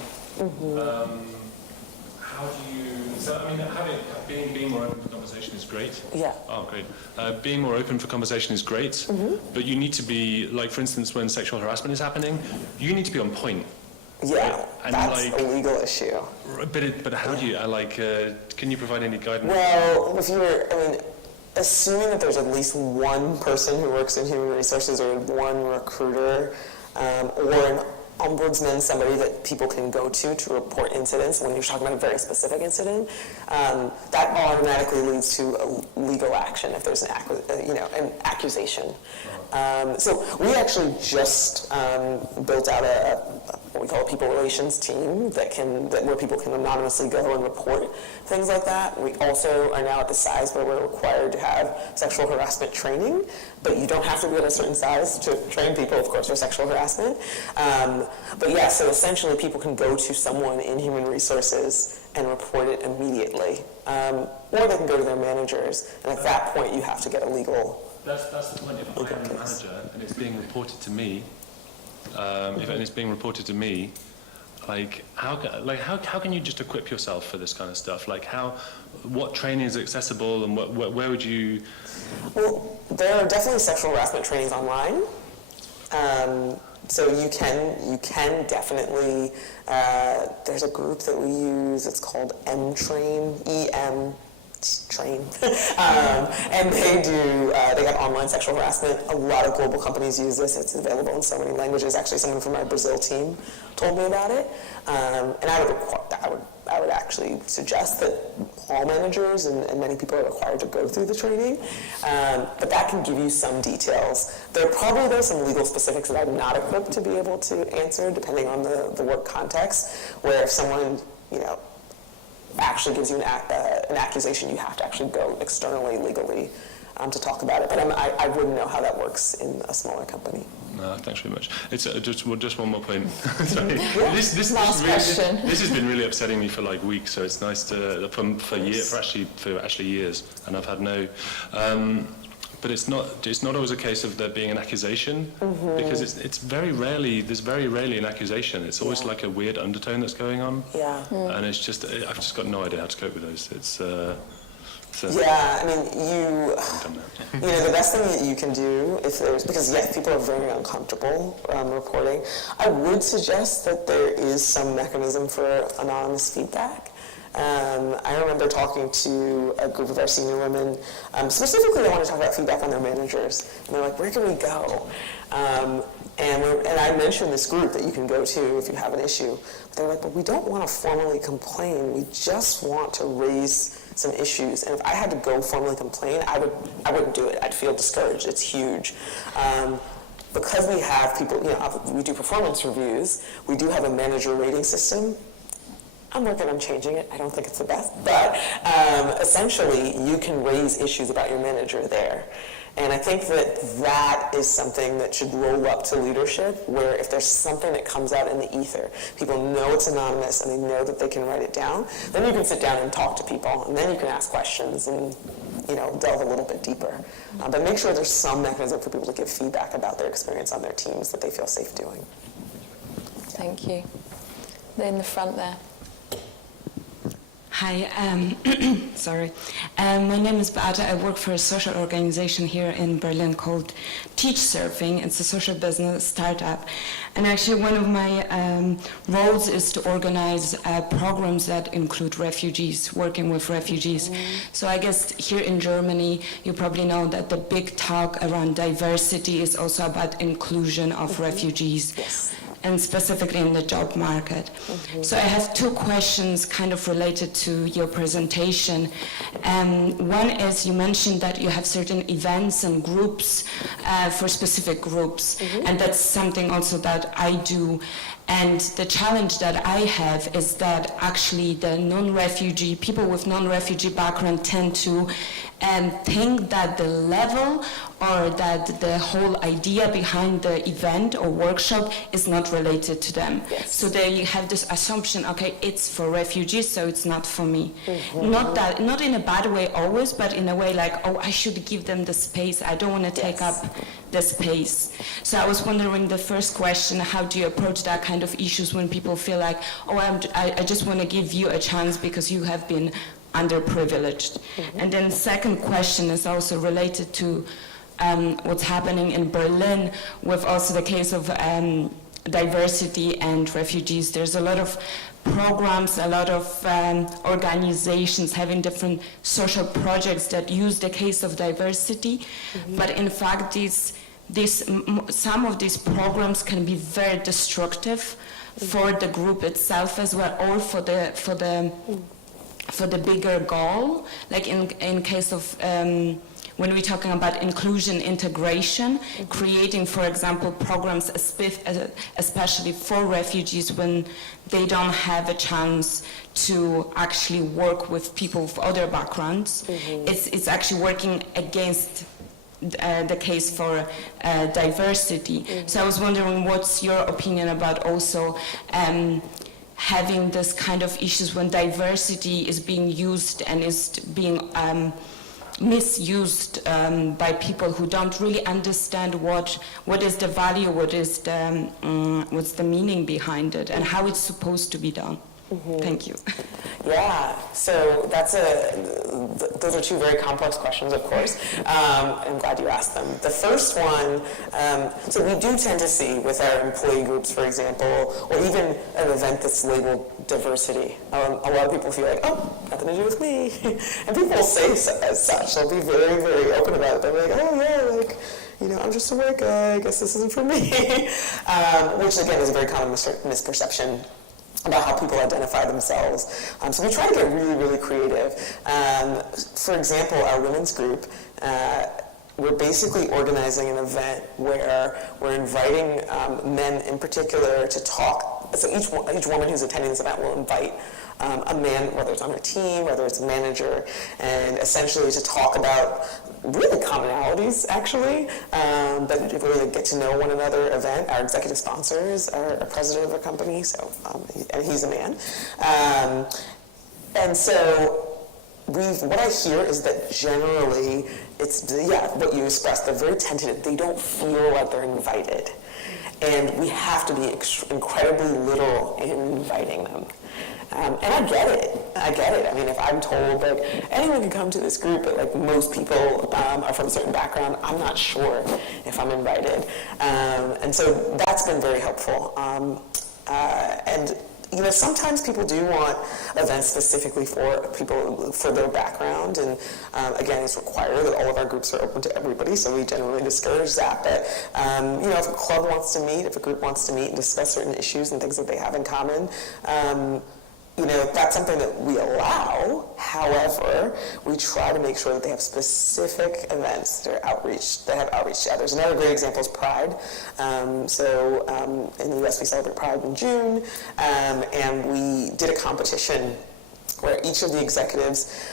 How do you? So I mean, being more open for conversation is great. Yeah. Oh, great. Being more open for conversation is great, but you need to be, like, for instance, when sexual harassment is happening, you need to be on point. Yeah, right? And that's like, a legal issue. But how do you? Can you provide any guidance? Well, assuming that there's at least one person who works in human resources, or one recruiter, or an ombudsman, somebody that people can go to report incidents, when you're talking about a very specific incident, that automatically leads to a legal action if there's an accusation. So we actually just built out what we call a people relations team where people can anonymously go and report things like that. We also are now at the size where we're required to have sexual harassment training, but you don't have to be at a certain size to train people, of course, for sexual harassment. But yeah, so essentially people can go to someone in human resources and report it immediately. Or they can go to their managers, and at that point you have to get a legal... That's the point. If I am a manager and it's being reported to me, how can you just equip yourself for this kind of stuff? Like, what training is accessible, and where would you? Well, there are definitely sexual harassment trainings online. So you can definitely. There's a group that we use. It's called M-Train, Train, and they have online sexual harassment. A lot of global companies use this. It's available in so many languages. Actually, someone from our Brazil team told me about it, and I would actually suggest that all managers and many people are required to go through the training, but that can give you some details. There are probably some legal specifics that I'm not equipped to be able to answer, depending on the work context, where if someone, actually gives you an accusation, you have to actually go externally, legally, to talk about it. But I wouldn't know how that works in a smaller company. No, thanks very much. It's just one more point. Sorry. Yeah. This has been really upsetting me for like weeks. So it's nice to for actually years, and I've had no. But it's not always a case of there being an accusation, because there's very rarely an accusation. It's always like a weird undertone that's going on. Yeah. And it's just I've just got no idea how to cope with those. Yeah, the best thing that you can do because people are very uncomfortable reporting, I would suggest that there is some mechanism for anonymous feedback. I remember talking to a group of our senior women, specifically they want to talk about feedback on their managers, and they're like, where can we go? And I mentioned this group that you can go to if you have an issue. They're like, but we don't want to formally complain, we just want to raise some issues. And if I had to go formally complain, I wouldn't do it. I'd feel discouraged. It's huge. Because we have people, we do performance reviews, we do have a manager rating system. I'm working on changing it. I don't think it's the best, but essentially you can raise issues about your manager there. And I think that that is something that should roll up to leadership, where if there's something that comes out in the ether, people know it's anonymous and they know that they can write it down, then you can sit down and talk to people, and then you can ask questions and delve a little bit deeper. But make sure there's some mechanism for people to give feedback about their experience on their teams that they feel safe doing. Thank you. In the front there. Hi, sorry. My name is Beata. I work for a social organization here in Berlin called Teach Surfing. It's a social business startup. And actually one of my roles is to organize programs that include refugees, working with refugees. So I guess here in Germany, you probably know that the big talk around diversity is also about inclusion of refugees. Yes. And specifically in the job market. So I have two questions kind of related to your presentation. One is, you mentioned that you have certain events and groups for specific groups, and that's something also that I do. And the challenge that I have is that actually the non-refugee, people with non-refugee background tend to think that the level or that the whole idea behind the event or workshop is not related to them. Yes. So they have this assumption, okay, it's for refugees, so it's not for me. Not in a bad way always, but in a way like, oh, I should give them the space. I don't want to take up the space. So I was wondering, the first question, how do you approach that kind of issues when people feel like, oh, I just want to give you a chance because you have been underprivileged? And then the second question is also related to what's happening in Berlin with also the case of diversity and refugees. There's a lot of programs, a lot of organizations having different social projects that use the case of diversity, but in fact some of these programs can be very destructive for the group itself as well, or for the bigger goal, like in case of when we're talking about inclusion, integration, creating, for example, programs especially for refugees when they don't have a chance to actually work with people of other backgrounds. It's actually working against the case for diversity. So I was wondering, what's your opinion about also having this kind of issues when diversity is being used and is being misused by people who don't really understand what is the value, what's the meaning behind it, and how it's supposed to be done. Thank you. Yeah, so those are two very complex questions, of course. I'm glad you asked them. The first one, so we do tend to see with our employee groups, for example, or even an event that's labeled diversity. A lot of people feel like, oh, nothing to do with me. And people will say as such. They'll be very, very open about it. They'll be like, oh yeah, like, I'm just a white guy, I guess this isn't for me. Which again is a very common misperception about how people identify themselves. So we try to get really, really creative. For example, our women's group, we're basically organizing an event where we're inviting men in particular to talk. So each woman who's attending this event will invite a man, whether it's on her team, whether it's a manager, and essentially to talk about really commonalities, actually, but really get to know one another event. Our executive sponsors are a president of a company, so and he's a man. And so what I hear is that generally it's, what you expressed, they're very tentative. They don't feel like they're invited. And we have to be incredibly literal in inviting them. And I get it. I mean, if I'm told, like, anyone can come to this group, but, like, most people are from a certain background, I'm not sure if I'm invited. And so that's been very helpful. And, sometimes people do want events specifically for people, for their background. And, again, it's required that all of our groups are open to everybody, so we generally discourage that. But, if a club wants to meet, if a group wants to meet and discuss certain issues and things that they have in common, that's something that we allow. However, we try to make sure that they have specific events that have outreach to others. Another great example is Pride. In the US, we celebrate Pride in June, and we did a competition where each of the executives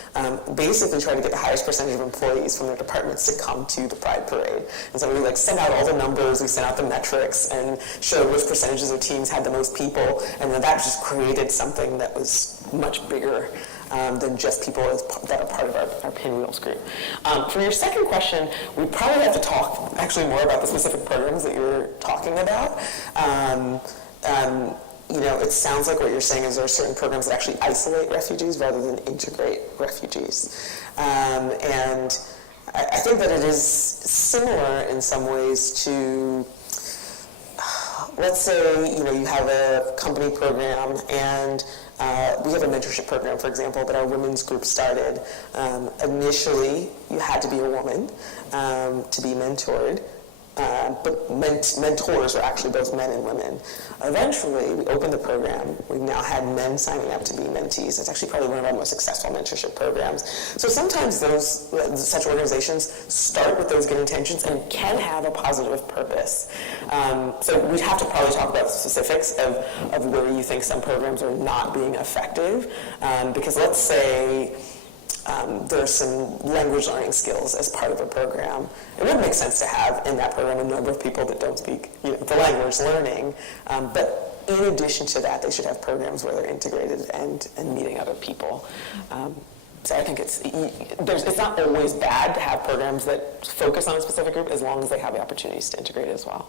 basically tried to get the highest percentage of employees from their departments to come to the Pride Parade. And so we sent out all the numbers, we sent out the metrics, and showed which percentages of teams had the most people, and then that just created something that was much bigger than just people that are part of our Pinwheels group. For your second question, we probably have to talk actually more about the specific programs that you're talking about. It sounds like what you're saying is there are certain programs that actually isolate refugees rather than integrate refugees. And I think that it is similar in some ways to, let's say, you have a company program and we have a mentorship program, for example, that our women's group started. Initially, you had to be a woman to be mentored. But mentors are actually both men and women. Eventually, we opened the program. We've now had men signing up to be mentees. It's actually probably one of our most successful mentorship programs. So sometimes such organizations start with those good intentions and can have a positive purpose. So we'd have to probably talk about the specifics of where you think some programs are not being effective. Because let's say there's some language learning skills as part of a program. It would make sense to have in that program a number of people that don't speak the language learning, but in addition to that, they should have programs where they're integrated and meeting other people. So I think it's not always bad to have programs that focus on a specific group as long as they have the opportunities to integrate as well.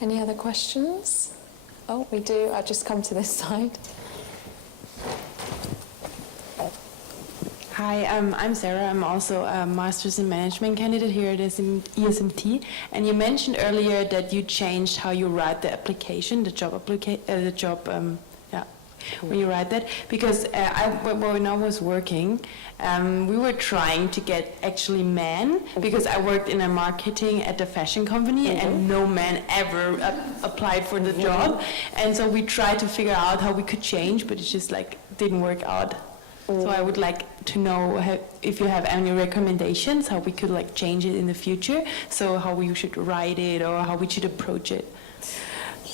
Any other questions? Oh, we do. I'll just come to this side. Hi, I'm Sarah. I'm also a Master's in Management candidate here at ESMT. And you mentioned earlier that you changed how you write the application, when you write that. Because when I was working, we were trying to get actually men, because I worked in a marketing at a fashion company, and no man ever applied for the job. And so we tried to figure out how we could change, but it just didn't work out. So I would like to know if you have any recommendations how we could change it in the future. So how we should write it or how we should approach it.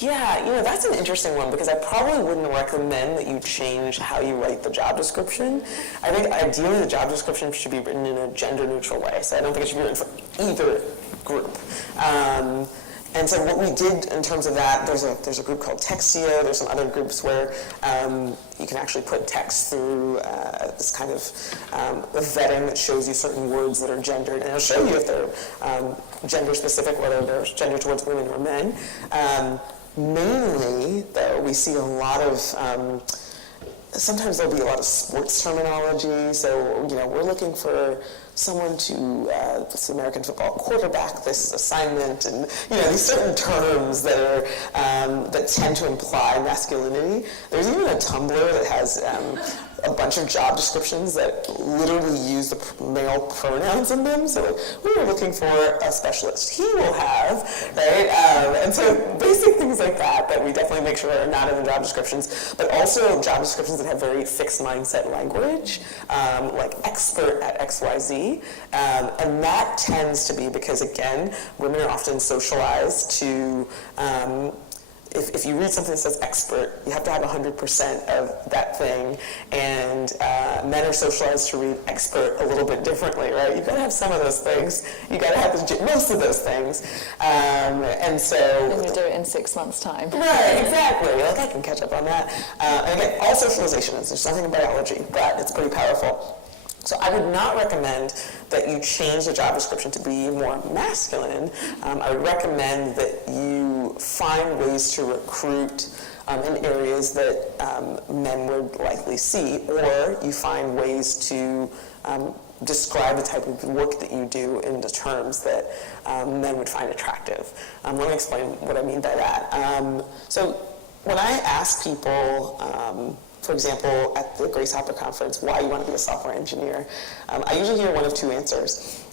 Yeah, that's an interesting one because I probably wouldn't recommend that you change how you write the job description. I think ideally the job description should be written in a gender-neutral way. So I don't think it should be written for either group. And so what we did in terms of that, there's a group called Textio. There's some other groups where you can actually put text through this kind of vetting that shows you certain words that are gendered, and it'll show you if they're gender specific, whether they're gender towards women or men. Mainly, though, we see a lot of sometimes there'll be a lot of sports terminology. So we're looking for someone to this American football quarterback this assignment, and these certain terms that are that tend to imply masculinity. There's even a Tumblr that has a bunch of job descriptions that literally use the male pronouns in them. So we were looking for a specialist. He will have, right? And so basic things like that we definitely make sure are not in the job descriptions, but also job descriptions that have very fixed mindset language, like expert at XYZ. And that tends to be because, again, women are often socialized to if you read something that says expert, you have to have 100% of that thing, and men are socialized to read expert a little bit differently, right? You've got to have some of those things. You've got to have most of those things. And so... And you do it in 6 months' time. Right, exactly. I can catch up on that. And again, all socialization is. There's nothing in biology, but it's pretty powerful. So I would not recommend that you change the job description to be more masculine. I would recommend that you find ways to recruit in areas that men would likely see, or you find ways to describe the type of work that you do in the terms that men would find attractive. Let me explain what I mean by that. So when I ask people, for example, at the Grace Hopper Conference, why you want to be a software engineer, I usually hear one of two answers.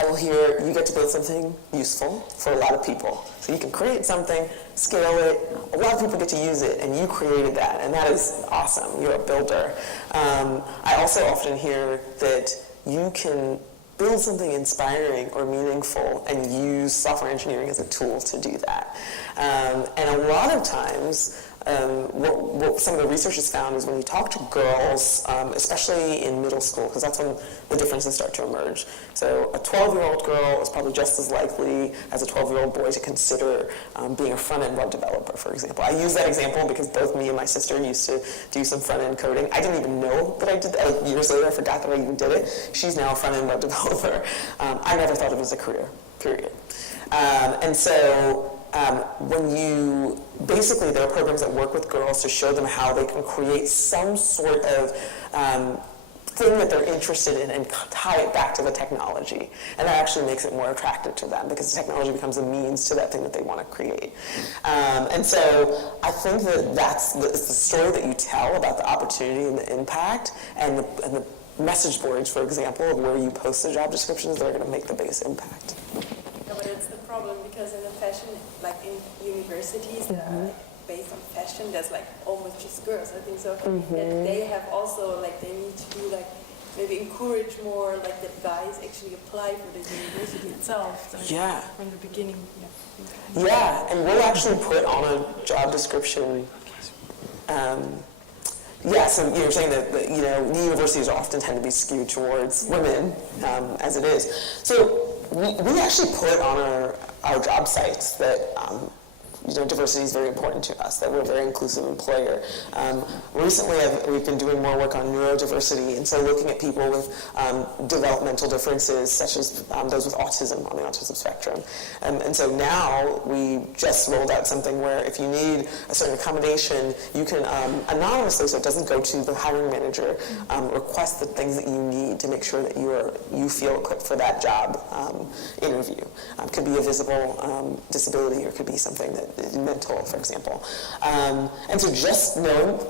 I will hear you get to build something useful for a lot of people. So you can create something, scale it, a lot of people get to use it, and you created that, and that is awesome. You're a builder. I also often hear that you can build something inspiring or meaningful and use software engineering as a tool to do that. And a lot of times, what some of the research has found is when you talk to girls, especially in middle school, because that's when the differences start to emerge. So a 12-year-old girl is probably just as likely as a 12-year-old boy to consider being a front-end web developer, for example. I use that example because both me and my sister used to do some front-end coding. I didn't even know that I did that. Like, years later, I forgot that I even did it. She's now a front-end web developer. I never thought of it as a career, period. And so when you, basically there are programs that work with girls to show them how they can create some sort of thing that they're interested in and tie it back to the technology. And that actually makes it more attractive to them because the technology becomes a means to that thing that they want to create. And so I think that that's the story that you tell about the opportunity and the impact and the message boards, for example, of where you post the job descriptions that are going to make the biggest impact. No, but it's the problem because in the fashion, like in universities that are like based on fashion, there's like almost just girls. I think so. That they have also like they need to do like maybe encourage more like that guys actually apply for the university itself. So Yeah. From the beginning. Yeah, and we'll actually put on a job description. So you're saying that the universities often tend to be skewed towards women, as it is. So we actually put on our job sites that diversity is very important to us, that we're a very inclusive employer. Recently, we've been doing more work on neurodiversity, and so looking at people with developmental differences, such as those with autism, on the autism spectrum. And so now we just rolled out something where if you need a certain accommodation, you can anonymously, so it doesn't go to the hiring manager, request the things that you need to make sure that you feel equipped for that job interview. It could be a visible disability, or it could be something that mental, for example. And so just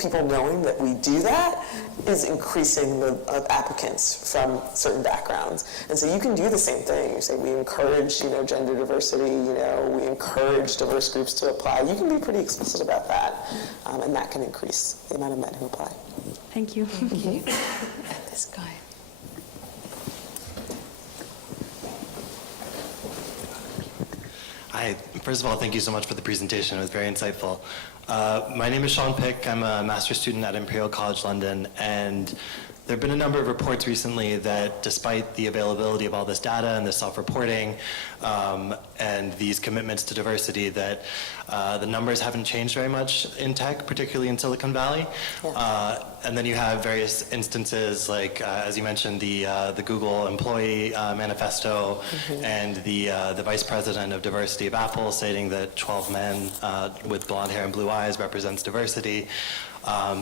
people knowing that we do that is increasing the applicants from certain backgrounds. And so you can do the same thing. You say we encourage, gender diversity, we encourage diverse groups to apply. You can be pretty explicit about that, and that can increase the amount of men who apply. Thank you. Thank you. And this guy. Hi. First of all, thank you so much for the presentation. It was very insightful. My name is Sean Pick. I'm a master's student at Imperial College London, and there have been a number of reports recently that despite the availability of all this data and this self-reporting and these commitments to diversity, that the numbers haven't changed very much in tech, particularly in Silicon Valley. Yeah. And then you have various instances like, as you mentioned, the Google employee manifesto, and the vice president of diversity of Apple stating that 12 men with blonde hair and blue eyes represents diversity.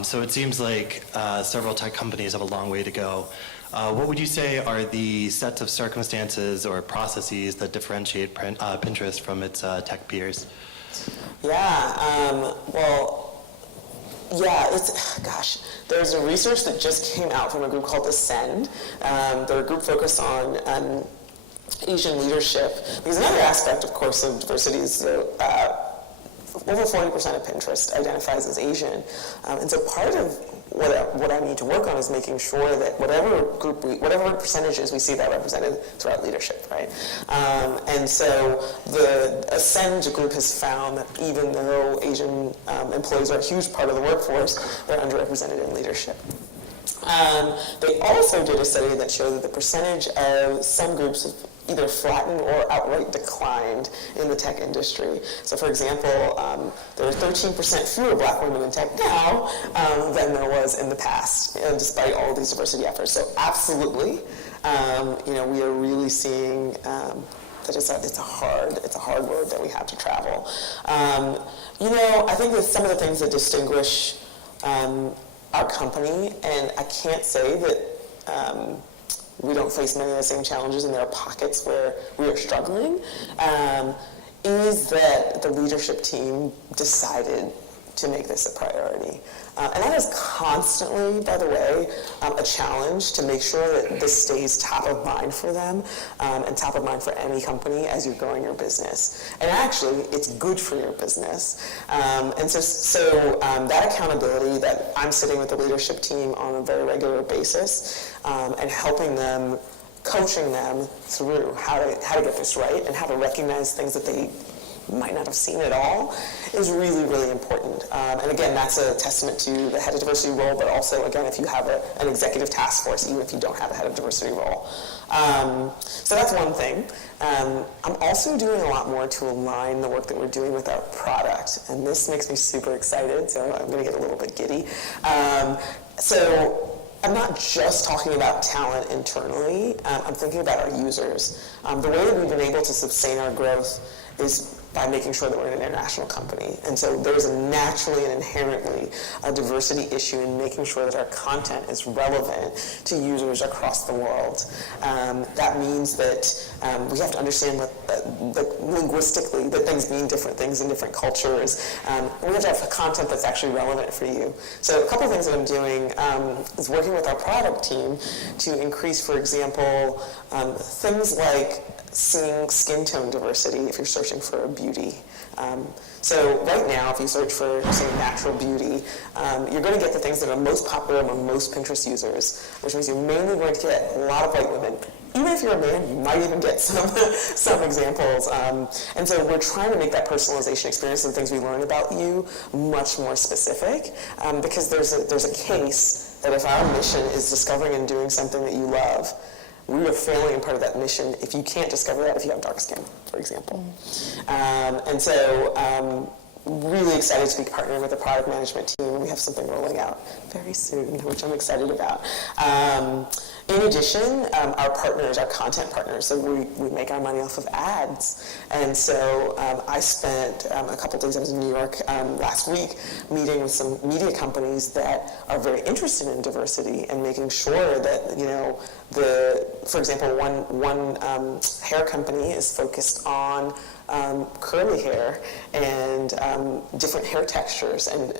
So it seems like several tech companies have a long way to go. What would you say are the sets of circumstances or processes that differentiate Pinterest from its tech peers? There's a research that just came out from a group called Ascend. They're a group focused on Asian leadership. Because another aspect, of course, of diversity is over 40% of Pinterest identifies as Asian. And so part of what I need to work on is making sure that whatever percentages we see that represented throughout leadership, right? And so the Ascend group has found that even though Asian employees are a huge part of the workforce, they're underrepresented in leadership. They also did a study that showed that the percentage of some groups have either flattened or outright declined in the tech industry. So for example, there are 13% fewer black women in tech now than there was in the past, despite all of these diversity efforts. So absolutely, we are really seeing that it's a hard road that we have to travel. I think that some of the things that distinguish our company, and I can't say that we don't face many of the same challenges, and there are pockets where we are struggling, is that the leadership team decided to make this a priority. And that is constantly, by the way, a challenge to make sure that this stays top of mind for them and top of mind for any company as you're growing your business. And actually, it's good for your business. And so that accountability that I'm sitting with the leadership team on a very regular basis and helping them, coaching them through how to get this right and how to recognize things that they might not have seen at all is really, really important. And again, that's a testament to the head of diversity role, but also, again, if you have an executive task force, even if you don't have a head of diversity role. So that's one thing. I'm also doing a lot more to align the work that we're doing with our product, and this makes me super excited, so I'm going to get a little bit giddy. So I'm not just talking about talent internally, I'm thinking about our users. The way that we've been able to sustain our growth is by making sure that we're an international company. And so there's naturally and inherently a diversity issue in making sure that our content is relevant to users across the world. That means that we have to understand that linguistically that things mean different things in different cultures. We have to have content that's actually relevant for you. So a couple of things that I'm doing is working with our product team to increase, for example, things like seeing skin tone diversity if you're searching for a beauty. So right now, if you search for, say, natural beauty, you're going to get the things that are most popular among most Pinterest users, which means you're mainly going to get a lot of white women. Even if you're a man, you might even get some examples. And so we're trying to make that personalization experience and things we learn about you much more specific, because there's a case that if our mission is discovering and doing something that you love, we are failing in part of that mission if you can't discover that if you have dark skin, for example. And so really excited to be partnering with the product management team. We have something rolling out very soon, which I'm excited about. In addition, our partners, our content partners, so we make our money off of ads. And so I spent a couple days, I was in New York last week, meeting with some media companies that are very interested in diversity and making sure that, you know, for example, one hair company is focused on curly hair and different hair textures and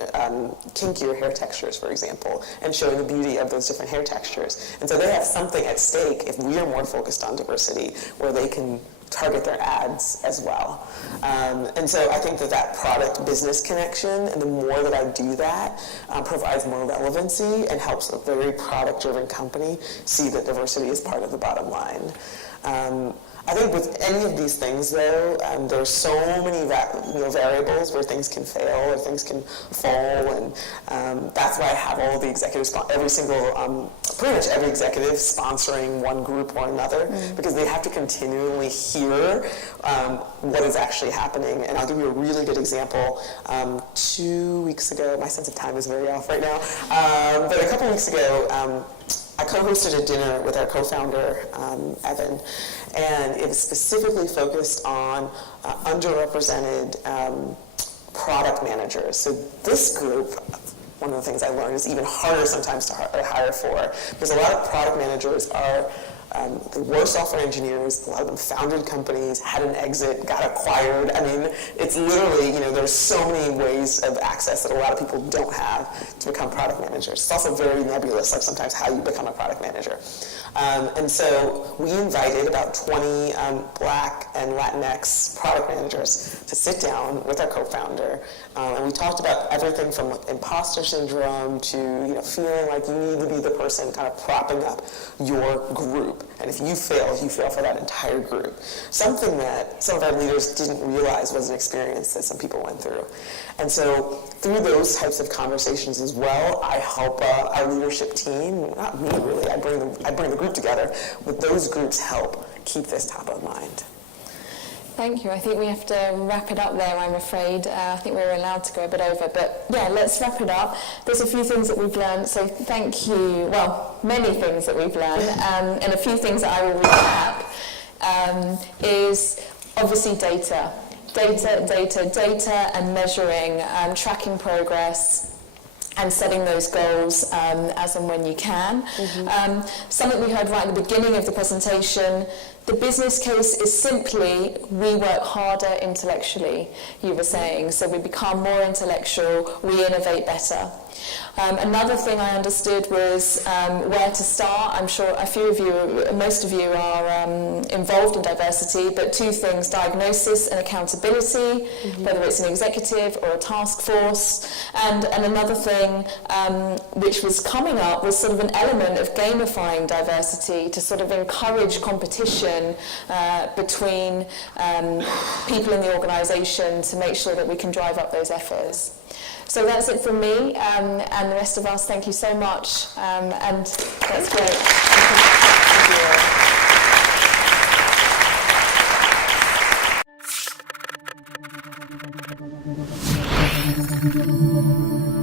kinkier hair textures, for example, and showing the beauty of those different hair textures. And so they have something at stake if we are more focused on diversity where they can target their ads as well. And so I think that product business connection, and the more that I do that, provides more relevancy and helps a very product-driven company see that diversity is part of the bottom line. I think with any of these things, though, there's so many variables where things can fail or things can fall, and that's why I have all of the executives, pretty much every executive sponsoring one group or another, because they have to continually hear what is actually happening. And I'll give you a really good example. 2 weeks ago, my sense of time is very off right now, but a couple weeks ago, I co-hosted a dinner with our co-founder, Evan, and it was specifically focused on underrepresented product managers. So this group, one of the things I learned is even harder sometimes to hire for, because a lot of product managers are they were software engineers, a lot of them founded companies, had an exit, got acquired. I mean, it's literally, there's so many ways of access that a lot of people don't have to become product managers. It's also very nebulous, like sometimes how you become a product manager. And so we invited about 20 Black and Latinx product managers to sit down with our co-founder, and we talked about everything from imposter syndrome to feeling like you need to be the person kind of propping up your group. And if you fail for that entire group. Something that some of our leaders didn't realize was an experience that some people went through. And so through those types of conversations as well, I help our leadership team, not me really, I bring the group together, but those groups help keep this top of mind. Thank you. I think we have to wrap it up there, I'm afraid. I think we're allowed to go a bit over, but yeah, let's wrap it up. There's a few things that we've learned, so thank you. Well, many things that we've learned, and a few things that I will recap is obviously data. Data and measuring, tracking progress, and setting those goals as and when you can. Something we heard right at the beginning of the presentation, the business case is simply we work harder intellectually, you were saying, so we become more intellectual, we innovate better. Another thing I understood was where to start. I'm sure most of you are involved in diversity, but two things, diagnosis and accountability, whether it's an executive or a task force. And another thing which was coming up was sort of an element of gamifying diversity to sort of encourage competition between people in the organisation to make sure that we can drive up those efforts. So that's it from me, and the rest of us, thank you so much, and that's great. Thank you.